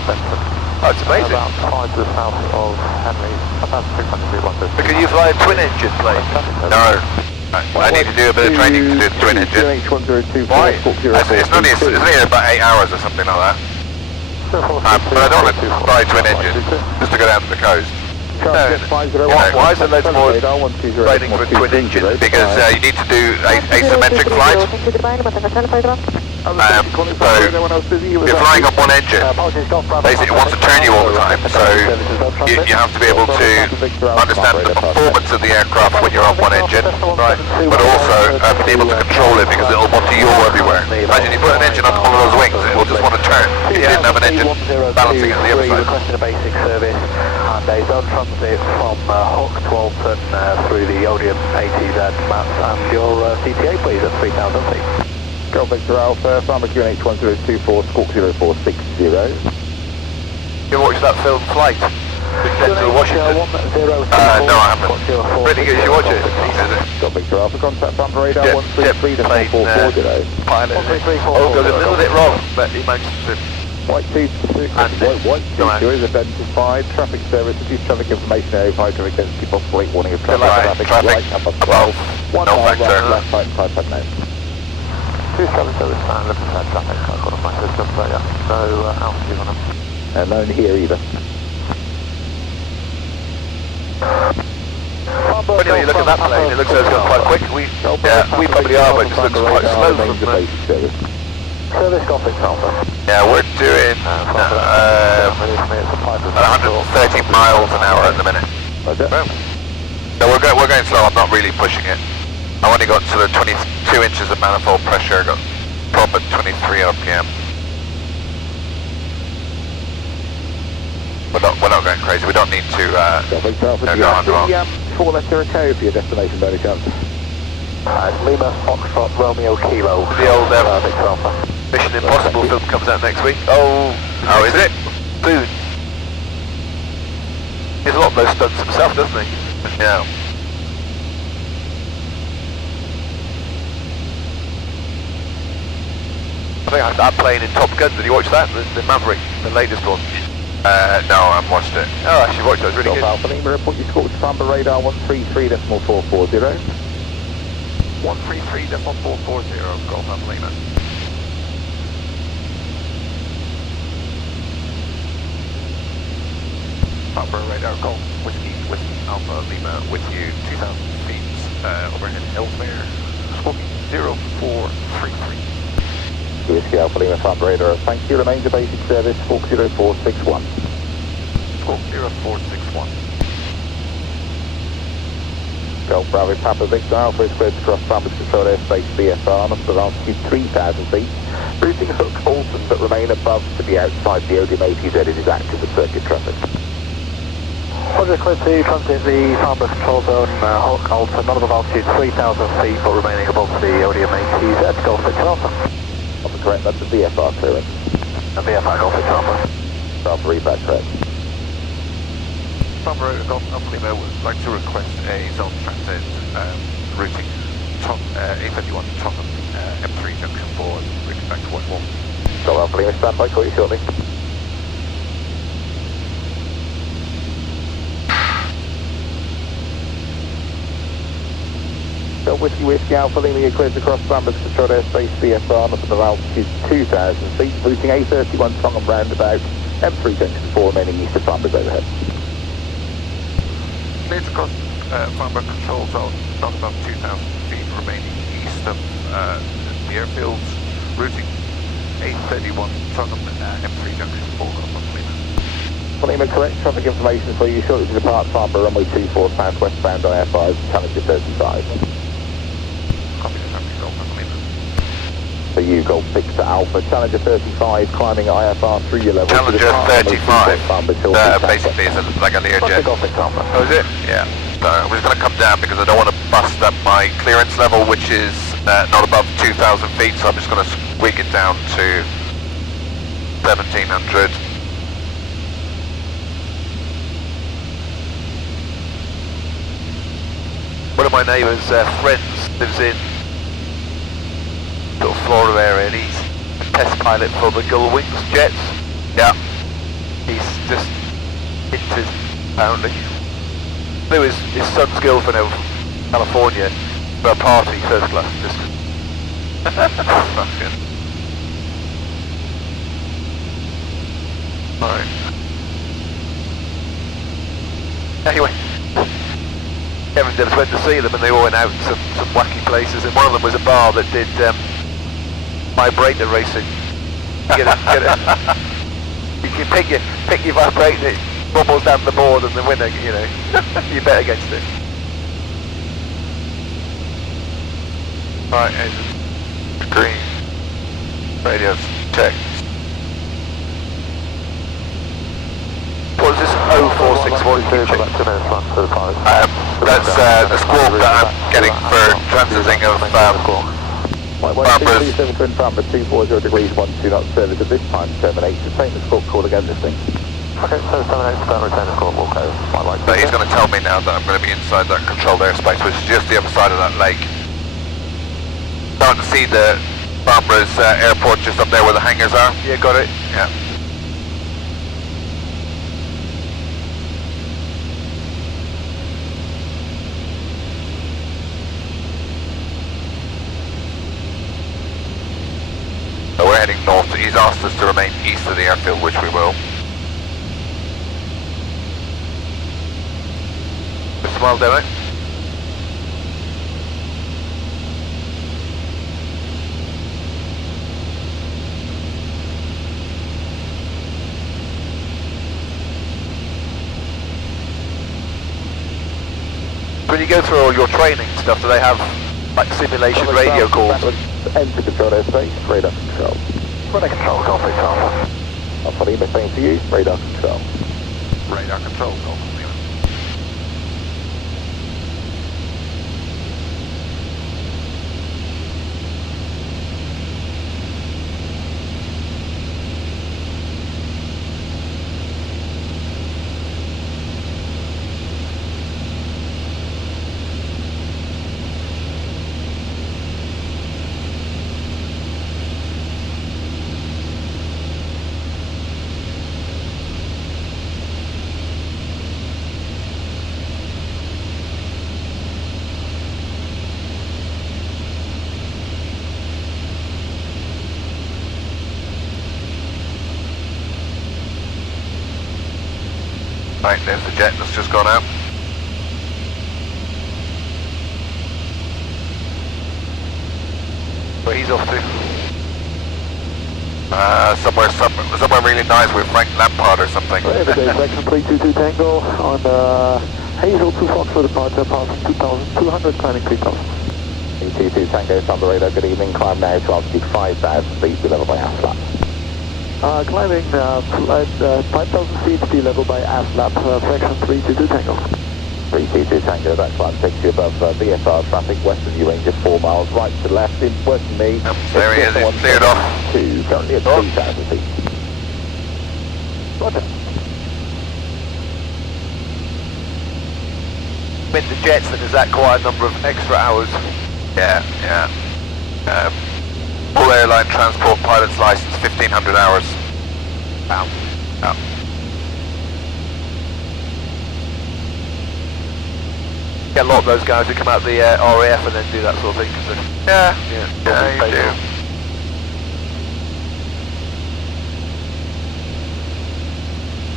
Oh, it's amazing. About 5 to the south of Henry, about 600 feet, 150. But can you fly a twin engine plane? No. I need to do a bit of training to do the twin engine. Why? It's only about 8 hours or something like that. But I don't want to fly a twin engine just to go down to the coast. Why is there loads more training for a twin engine? Because you need to do asymmetric flight. So you're flying up one engine. Basically, it wants to turn you all the time. So you have to be able to understand the performance of the aircraft when you're on one engine, right? But also be able to control it because it'll want to yaw everywhere. Imagine you put an engine on one of those wings, it will just want to turn. If you didn't have an engine balancing it on the other side. Requesting a basic service and a zone transit from Hook to Walton through the Odium ATZ maps and your CTA please at 3,000 feet. Golf Victor Alpha, Farmer QNH 1024, Squawk 0460. You ever watched that film Flight? With Denzel Washington? No, I haven't. Really good, you watch it? Golf Victor Alpha, contact Farmer radar Jet 133.440. Pilot. Oh, goes a little bit wrong, but he managed to... White 22 is identified. Traffic service, reduce traffic information area, high traffic density, possible late warning of traffic. Traffic, above, no factor. Left side, 5 now. 2 traffic service and looking at traffic, I've got on my system, but yeah, no altitude on them. No one here either. When you look at that plane, it looks like it's gone quite quick. We probably are, but it just looks quite slow from the... Service Golf Victor Alpha. Yeah, we're doing 130 miles an hour at the minute. So we're going slow, I'm not really pushing it. I've only got sort of 22 inches of manifold pressure, got prop at 23 RPM. We're not going crazy, we don't need to go under arm. 4-letter code for your destination, by any chance? Lima Foxtrot Romeo Kilo. The old Victor Alpha. Mission Impossible film comes out next week. Oh, is it? Soon. He does a lot of those stunts himself, doesn't he? Yeah. I think that plane in Top Gun, did you watch that? The Maverick, the latest one. No, I haven't watched it. Oh, I actually watched it, it was really good. Alpha Lima, report your score to Farmer radar 133.440. 133.440, Golf Alpha Lima. Farmer radar, Golf Whiskey Alpha Lima with you, 2,000 feet overhead Elsmere, smoking 0433. Whiskey Alpha Lima, Farmer radar, thank you, remains a basic service, Squawk 0461. Squawk 0461. Golf Bravo Papa Victor Alpha is cleared to cross Farmers Control Airspace VFR, number altitude 3,000 feet. Routing Hook Alton, but remain above to be outside the Odium ATZ. It is active with circuit traffic. Roger, clear to transit the Farnborough control zone, Hawk Alpha, nominal altitude 3,000 feet, but remaining above the Odium 80s at Golf Victor Alpha. Alpha correct, that's the VFR clearance. And VFR Golf Victor Alpha. Alpha reback correct. Farnborough Golf Alpha Lima would like to request a zone transit routing A51 Tottenham M3 junction 4, routing back to White Waltham. Golf Alpha Lima, stand by, call you shortly. Whiskey Alpha Lima, you're cleared to cross Farnborough's controlled airspace, VFR, nominal altitude 2,000 feet, routing A31 Tottenham roundabout, M3 junction 4, remaining east of Farnborough's overhead. Cleared to cross Farnborough control zone, not above 2,000 feet, remaining east of the airfield, routing A31 Tottenham, M3 junction 4, Lima, correct traffic information for you shortly to depart Farnborough runway 24 southwestbound IFR, Challenger 35. Copy the traffic, Golf Alpha Lima. For you, Golf Victor Alpha, Challenger 35, climbing IFR through your level. Challenger 35, basically is like a Learjet. Oh, is it? Yeah. So I'm just going to come down because I don't want to bust up my clearance level, which is not above 2,000 feet, so I'm just going to squeak it down to 1,700. One of my neighbour's friends lives in sort of Florida area, and he's a test pilot for the Gull Wings jets. Yeah. He's just into it, apparently. Flew his son's girlfriend over from California for a party, first class. Just fucking. Alright. Anyway. Kevin just went to see them and they all went out to some wacky places, and one of them was a bar that did vibrator racing. You can pick your vibrator, it bubbles down the board, and the winner, you know, you bet against it. Right, engine green, radio's checked. What is this 0461 keep checking? That's the squawk that I'm getting for transiting of Farnborough's. 27 Twin Farnborough 240 degrees 12 knots service at this time terminate. Sustain the squawk call again this thing. Okay, so 78, stand return the squawk, we'll go. But he's going to tell me now that I'm going to be inside that controlled airspace, which is just the other side of that lake. Starting to see the Farnborough's airport just up there where the hangars are. Yeah, got it. Yeah. So we're heading north. He's asked us to remain east of the airfield, which we will. Smile down it. When you go through all your training stuff, do they have like simulation radio calls? Enter control airspace, radar control. Radar control, Golf Victor Alpha. Alpha Lima, same for you, radar control. Radar control, Golf Lima. Right, there's the jet that's just gone out. Where he's off to? Somewhere really nice with Frank Lampard or something. Everyday section 322 Tango on Hazel 2 Fox for departure, passing 2,200, climbing 3,000. 322 Tango, Thunder Radar, good evening, climb now to altitude 5,000 feet, be level by half flat. Climbing flight 5,000 feet, sea level by ASLAP, fraction 322 Tango. 322 Tango, that climb takes you above VFR traffic, west of you, range of 4 miles, right to left, in working me. There he is, he's cleared off. 2, currently at 3,000 feet. Roger. With the jets, then is that quite a number of extra hours? Yeah. Full airline transport pilot's license, 1,500 hours. Wow. Yeah. Get a lot of those guys who come out the RAF and then do that sort of thing. Yeah, you do.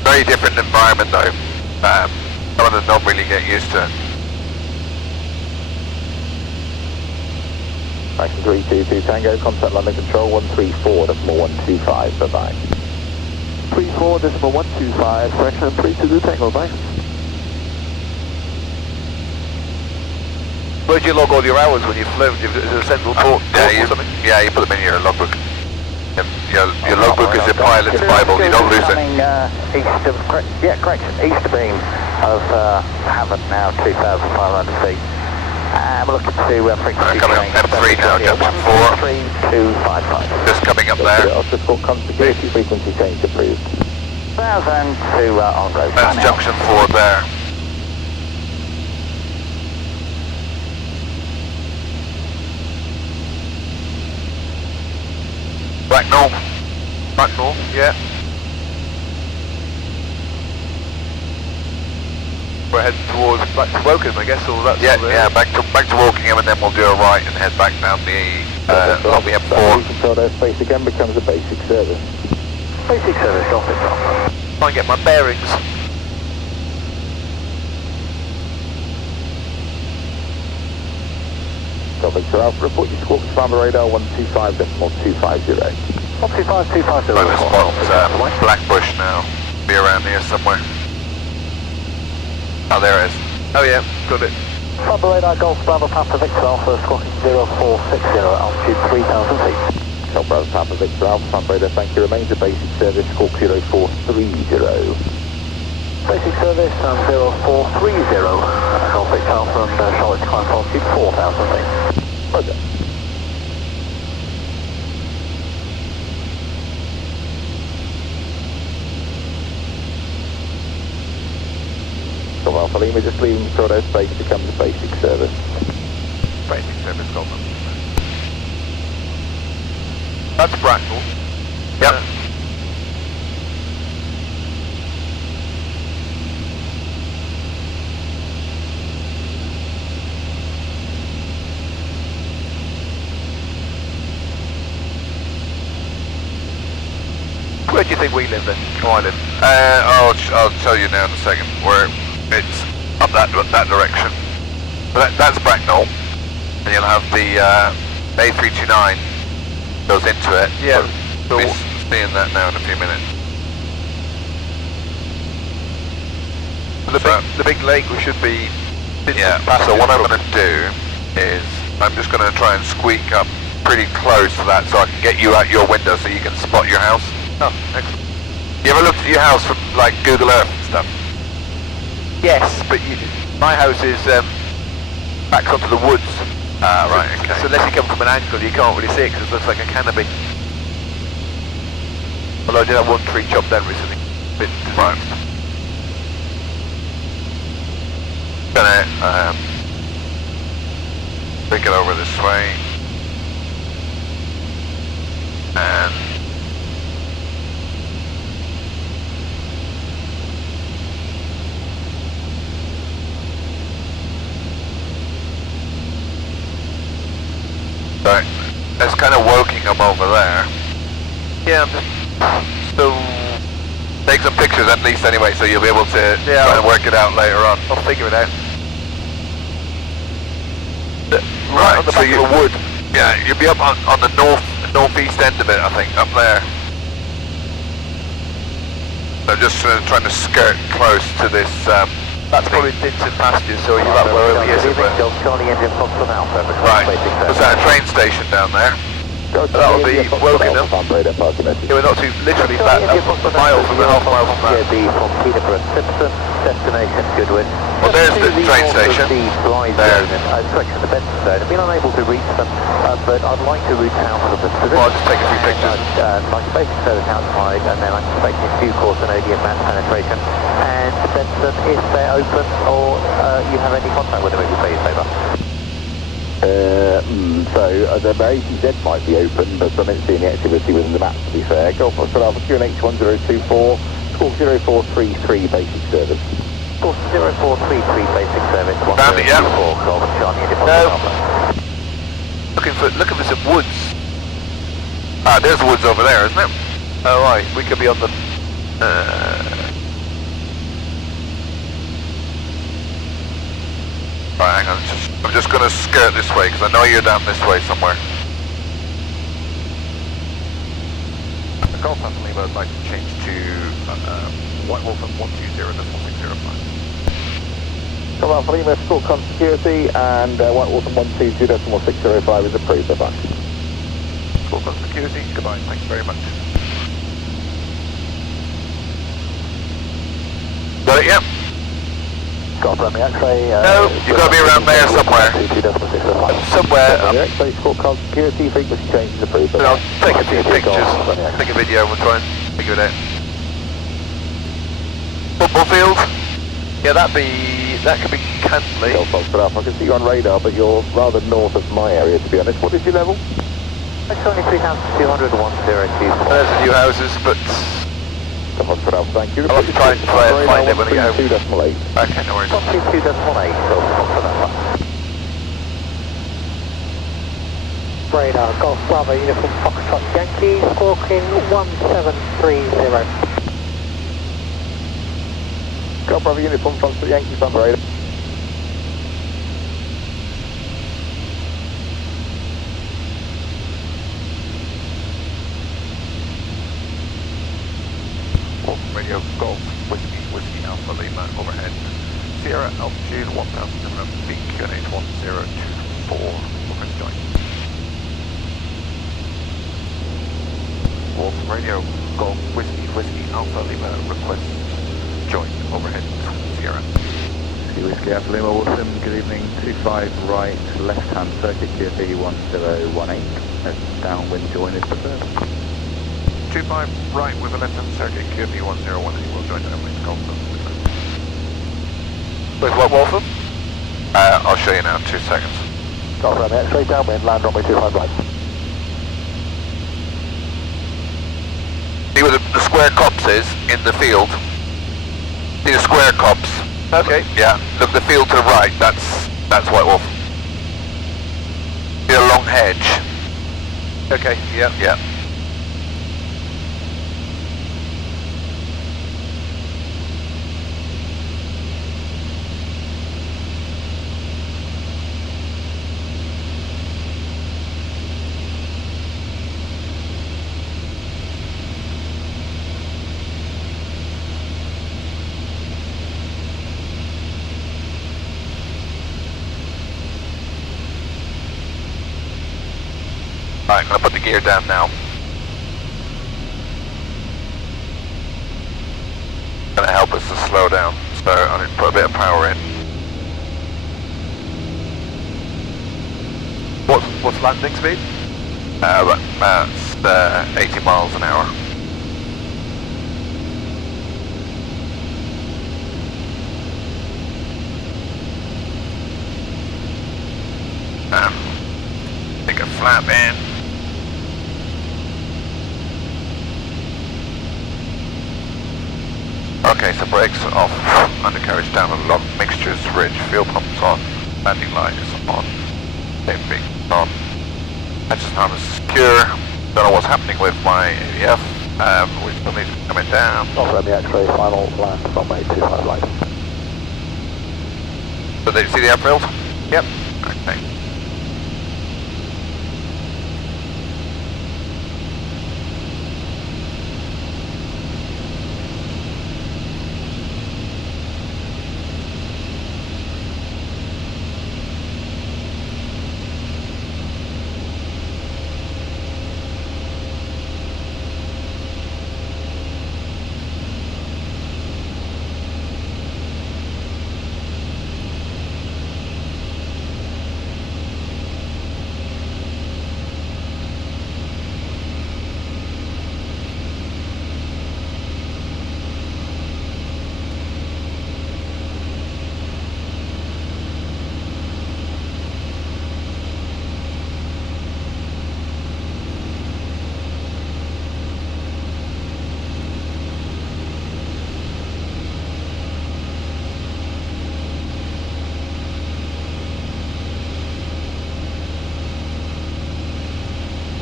Very different environment though. Some of them don't really get used to it. Action 322 Tango, contact London Control 134.125, bye-bye. 34.125, fraction 322 Tango, bye. Where do you log all your hours when you've flown? Is it a central port or something? Yeah, you put them in your logbook. Your logbook is your pilot's Bible, you don't lose it. Coming east of, correct, east of beam of Havant now, 2,500 feet. We're looking to frequency coming up M3 now, junction 4. 3255. Just coming up there. Oscar Sport continuity, frequency change approved. 1,000 to on road. That's junction 4 there. Back north, yeah. We're heading towards back to Woking, I guess, or that's Yeah, back to Wokingham, and then we'll do a right and head back down the lobby M4. Controlled airspace again becomes a basic service. Basic service office. Try and get my bearings. Victor Alpha, report your squawk to radar 125.250. 125.250. By the spot, Blackbush now. Be around here somewhere. Oh, there it is. Oh yeah, got it. Fabra radar Golf Bravo Papa Victor Alpha, squawking 0460, altitude 3,000 feet. Golf Bravo Papa Victor Alpha, Fabra radar, thank you. Remains a basic service, squawk 0430. Basic service 0430. Golf Victor Alpha and Charlotte climb altitude 4,000 feet. Roger. Golf Alpha Lima, just leaving controlled airspace becomes a basic service. Basic service, Goldman. That's Bracknell. Yep. Where do you think we live then? Oh, I live. I'll tell you now in a second. Where it's up that direction. But that's Bracknell, and you'll have the A329 goes into it. Yeah. We'll be seeing that now in a few minutes. The big lake we should be. Yeah. So what I'm going to do is I'm just going to try and squeak up pretty close to that so I can get you out your window so you can spot your house. Oh, excellent. You ever looked at your house from like Google Earth and stuff? Yes, but my house is back onto the woods. Ah, right, okay. So unless you come from an angle, you can't really see it because it looks like a canopy. Although I did have one tree chopped down recently. Bit Right. Gonna bring it over this way. And right, that's kind of Wokingham over there. Yeah, I'm just still. Take some pictures at least anyway, so you'll be able to try and work it out later on. I'll figure it out. Right, on the so back of a wood. Yeah, you'll be up on the northeast end of it, I think, up there. So just trying to skirt close to this. That's probably Dinton pastures, so you're up wherever he is. Charlie engine Foxtrot Alpha. Right, was that a train station down there? That'll be Wokingham. Yeah, we're not too, literally about a mile from the half mile from that. From Peterborough Simpson, destination Goodwin. Well, there's the train station. There. Correction, the Benson zone. I've been unable to reach them, but I'd like to route out of the position. Well, I'll just take a few pictures. Like a basic service outside, and then I'm expecting due course an ODM mass penetration. And Benson, if they're open, or you have any contact with them, if you please, over. The ATZ might be open, but I don't see any activity within the map, to be fair. Golf Foxtrot Alpha QNH 1024, score 0433 basic service. Course 0433 basic service. Found it, yeah. Golf Charlie India No. Alpha. Looking for some woods. Ah, there's woods over there, isn't it? Oh, right, we could be on the... Right, hang on, I'm just going to skirt this way, because I know you're down this way somewhere. Golf Alpha Lima, I'd like to change to White Waltham 120.605. Golf Alpha Lima, score con security, and White Waltham 122.605 is approved, bye-bye. Score con security, goodbye, thanks very much. Got it, yeah? Golf Romeo X-ray. No, you've got to be around there somewhere. Somewhere. X-ray score con security, frequency change is approved, And bye-bye. I'll take a few pictures, take a video, and we'll try and figure it out. Football field? Yeah, that could be Cantley. Golf Foxtrot Alpha, I can see you on radar, but you're rather north of my area, to be honest. What is your level? It's only 3,200, 102. There's the new houses, but Golf Foxtrot Alpha, thank you. I'll have to try and find it when I get home. 2.8. Okay, no worries. 122.8, Golf Foxtrot Alpha. Radar, Golf Bravo, Uniform Foxtrot Yankee, squawking 1730. Golf Bravo Uniform Foxtrot Yankee, front radar. Radio Golf, Whiskey Alpha Lima, overhead. Sierra altitude 1,700 feet, QNH 1024, overhead join. Wolf Radio Golf, Whiskey Alpha Lima, request join, overhead, Sierra. Whiskey Alpha Lima, Waltham, good evening, 25 right, left-hand circuit, QFE 1018, downwind join is preferred. 25 right with a left-hand circuit, QFE 1018, we'll join downwind, Golf. Where's White Waltham? I'll show you now in 2 seconds. Golf Romeo X-ray downwind, land runway 25 right. See where the square copse is in the field? See the square copse? Okay. Yeah, look, the field to the right, that's White Wolf. See a long hedge? Okay, yeah. Yeah. Alright, I'm going to put the gear down now. Going to help us to slow down, so I need to put a bit of power in. What's landing speed? That's 80 miles an hour. Take a flap in. Okay, so brakes off, undercarriage down and lock, mixtures rich, fuel pumps on, landing light is on, safety on, engine arm is secure, don't know what's happening with my ADF, we still need to come it down. Golf Romeo X-ray, final land, runway 25 right. So did you see the airfield? Yep. Okay.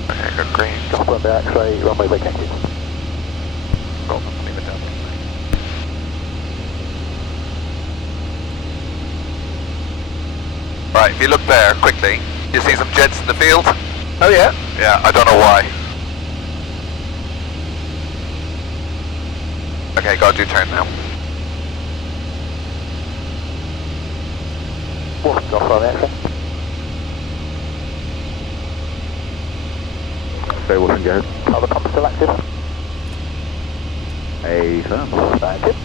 Okay, got green. Just run the X-ray, runway vacated. Got them, leave it down. Right, if you look there quickly, you see some jets in the field? Oh yeah? Yeah, I don't know why. Okay, gotta do turn now. Waltham, off on the X-ray. So Wilson, go ahead. Are the comms still active? Affirm. Active.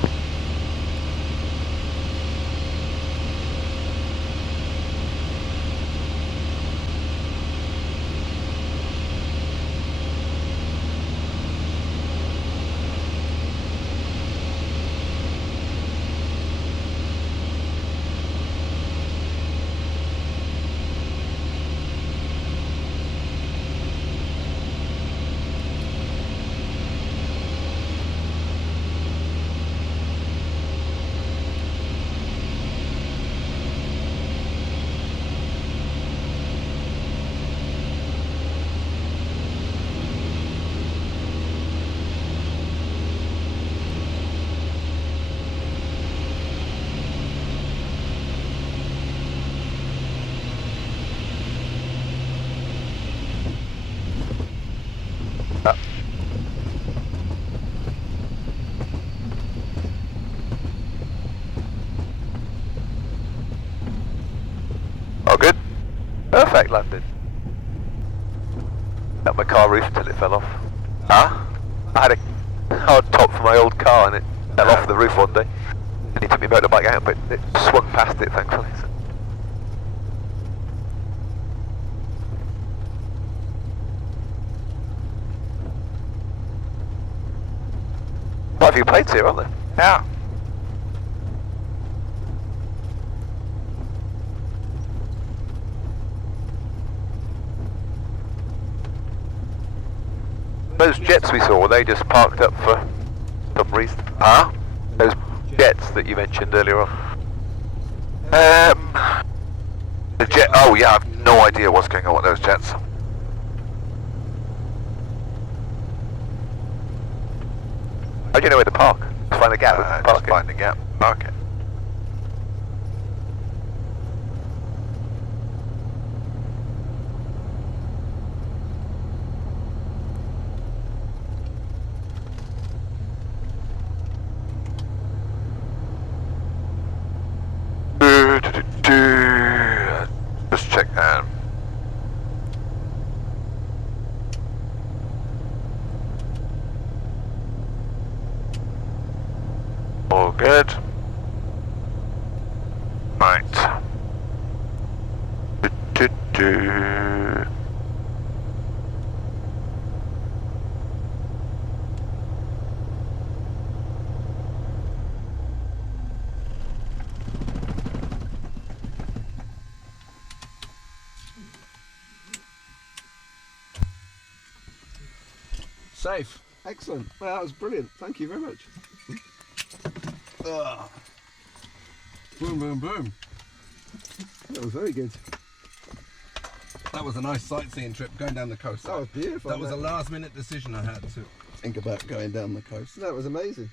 All good? Perfect landing. At my car roof until it fell off. Huh? I had a hard top for my old car and it fell off the roof one day. And he took me motorbike out, but it swung past it, thankfully. So. Quite a few plates here, aren't there? Yeah. Those jets we saw, were they just parked up for some reason? Huh? Those jets that you mentioned earlier on. The jet, oh yeah, I've no idea what's going on with those jets. How do you know where to park? Just find a gap and Just park it. find a gap. Okay. Just check that. All good. Right. Safe. Excellent. Well, that was brilliant. Thank you very much. Boom, boom, boom. That was very good. That was a nice sightseeing trip going down the coast. That was beautiful. That was a last minute decision I had to think about going down the coast. That was amazing.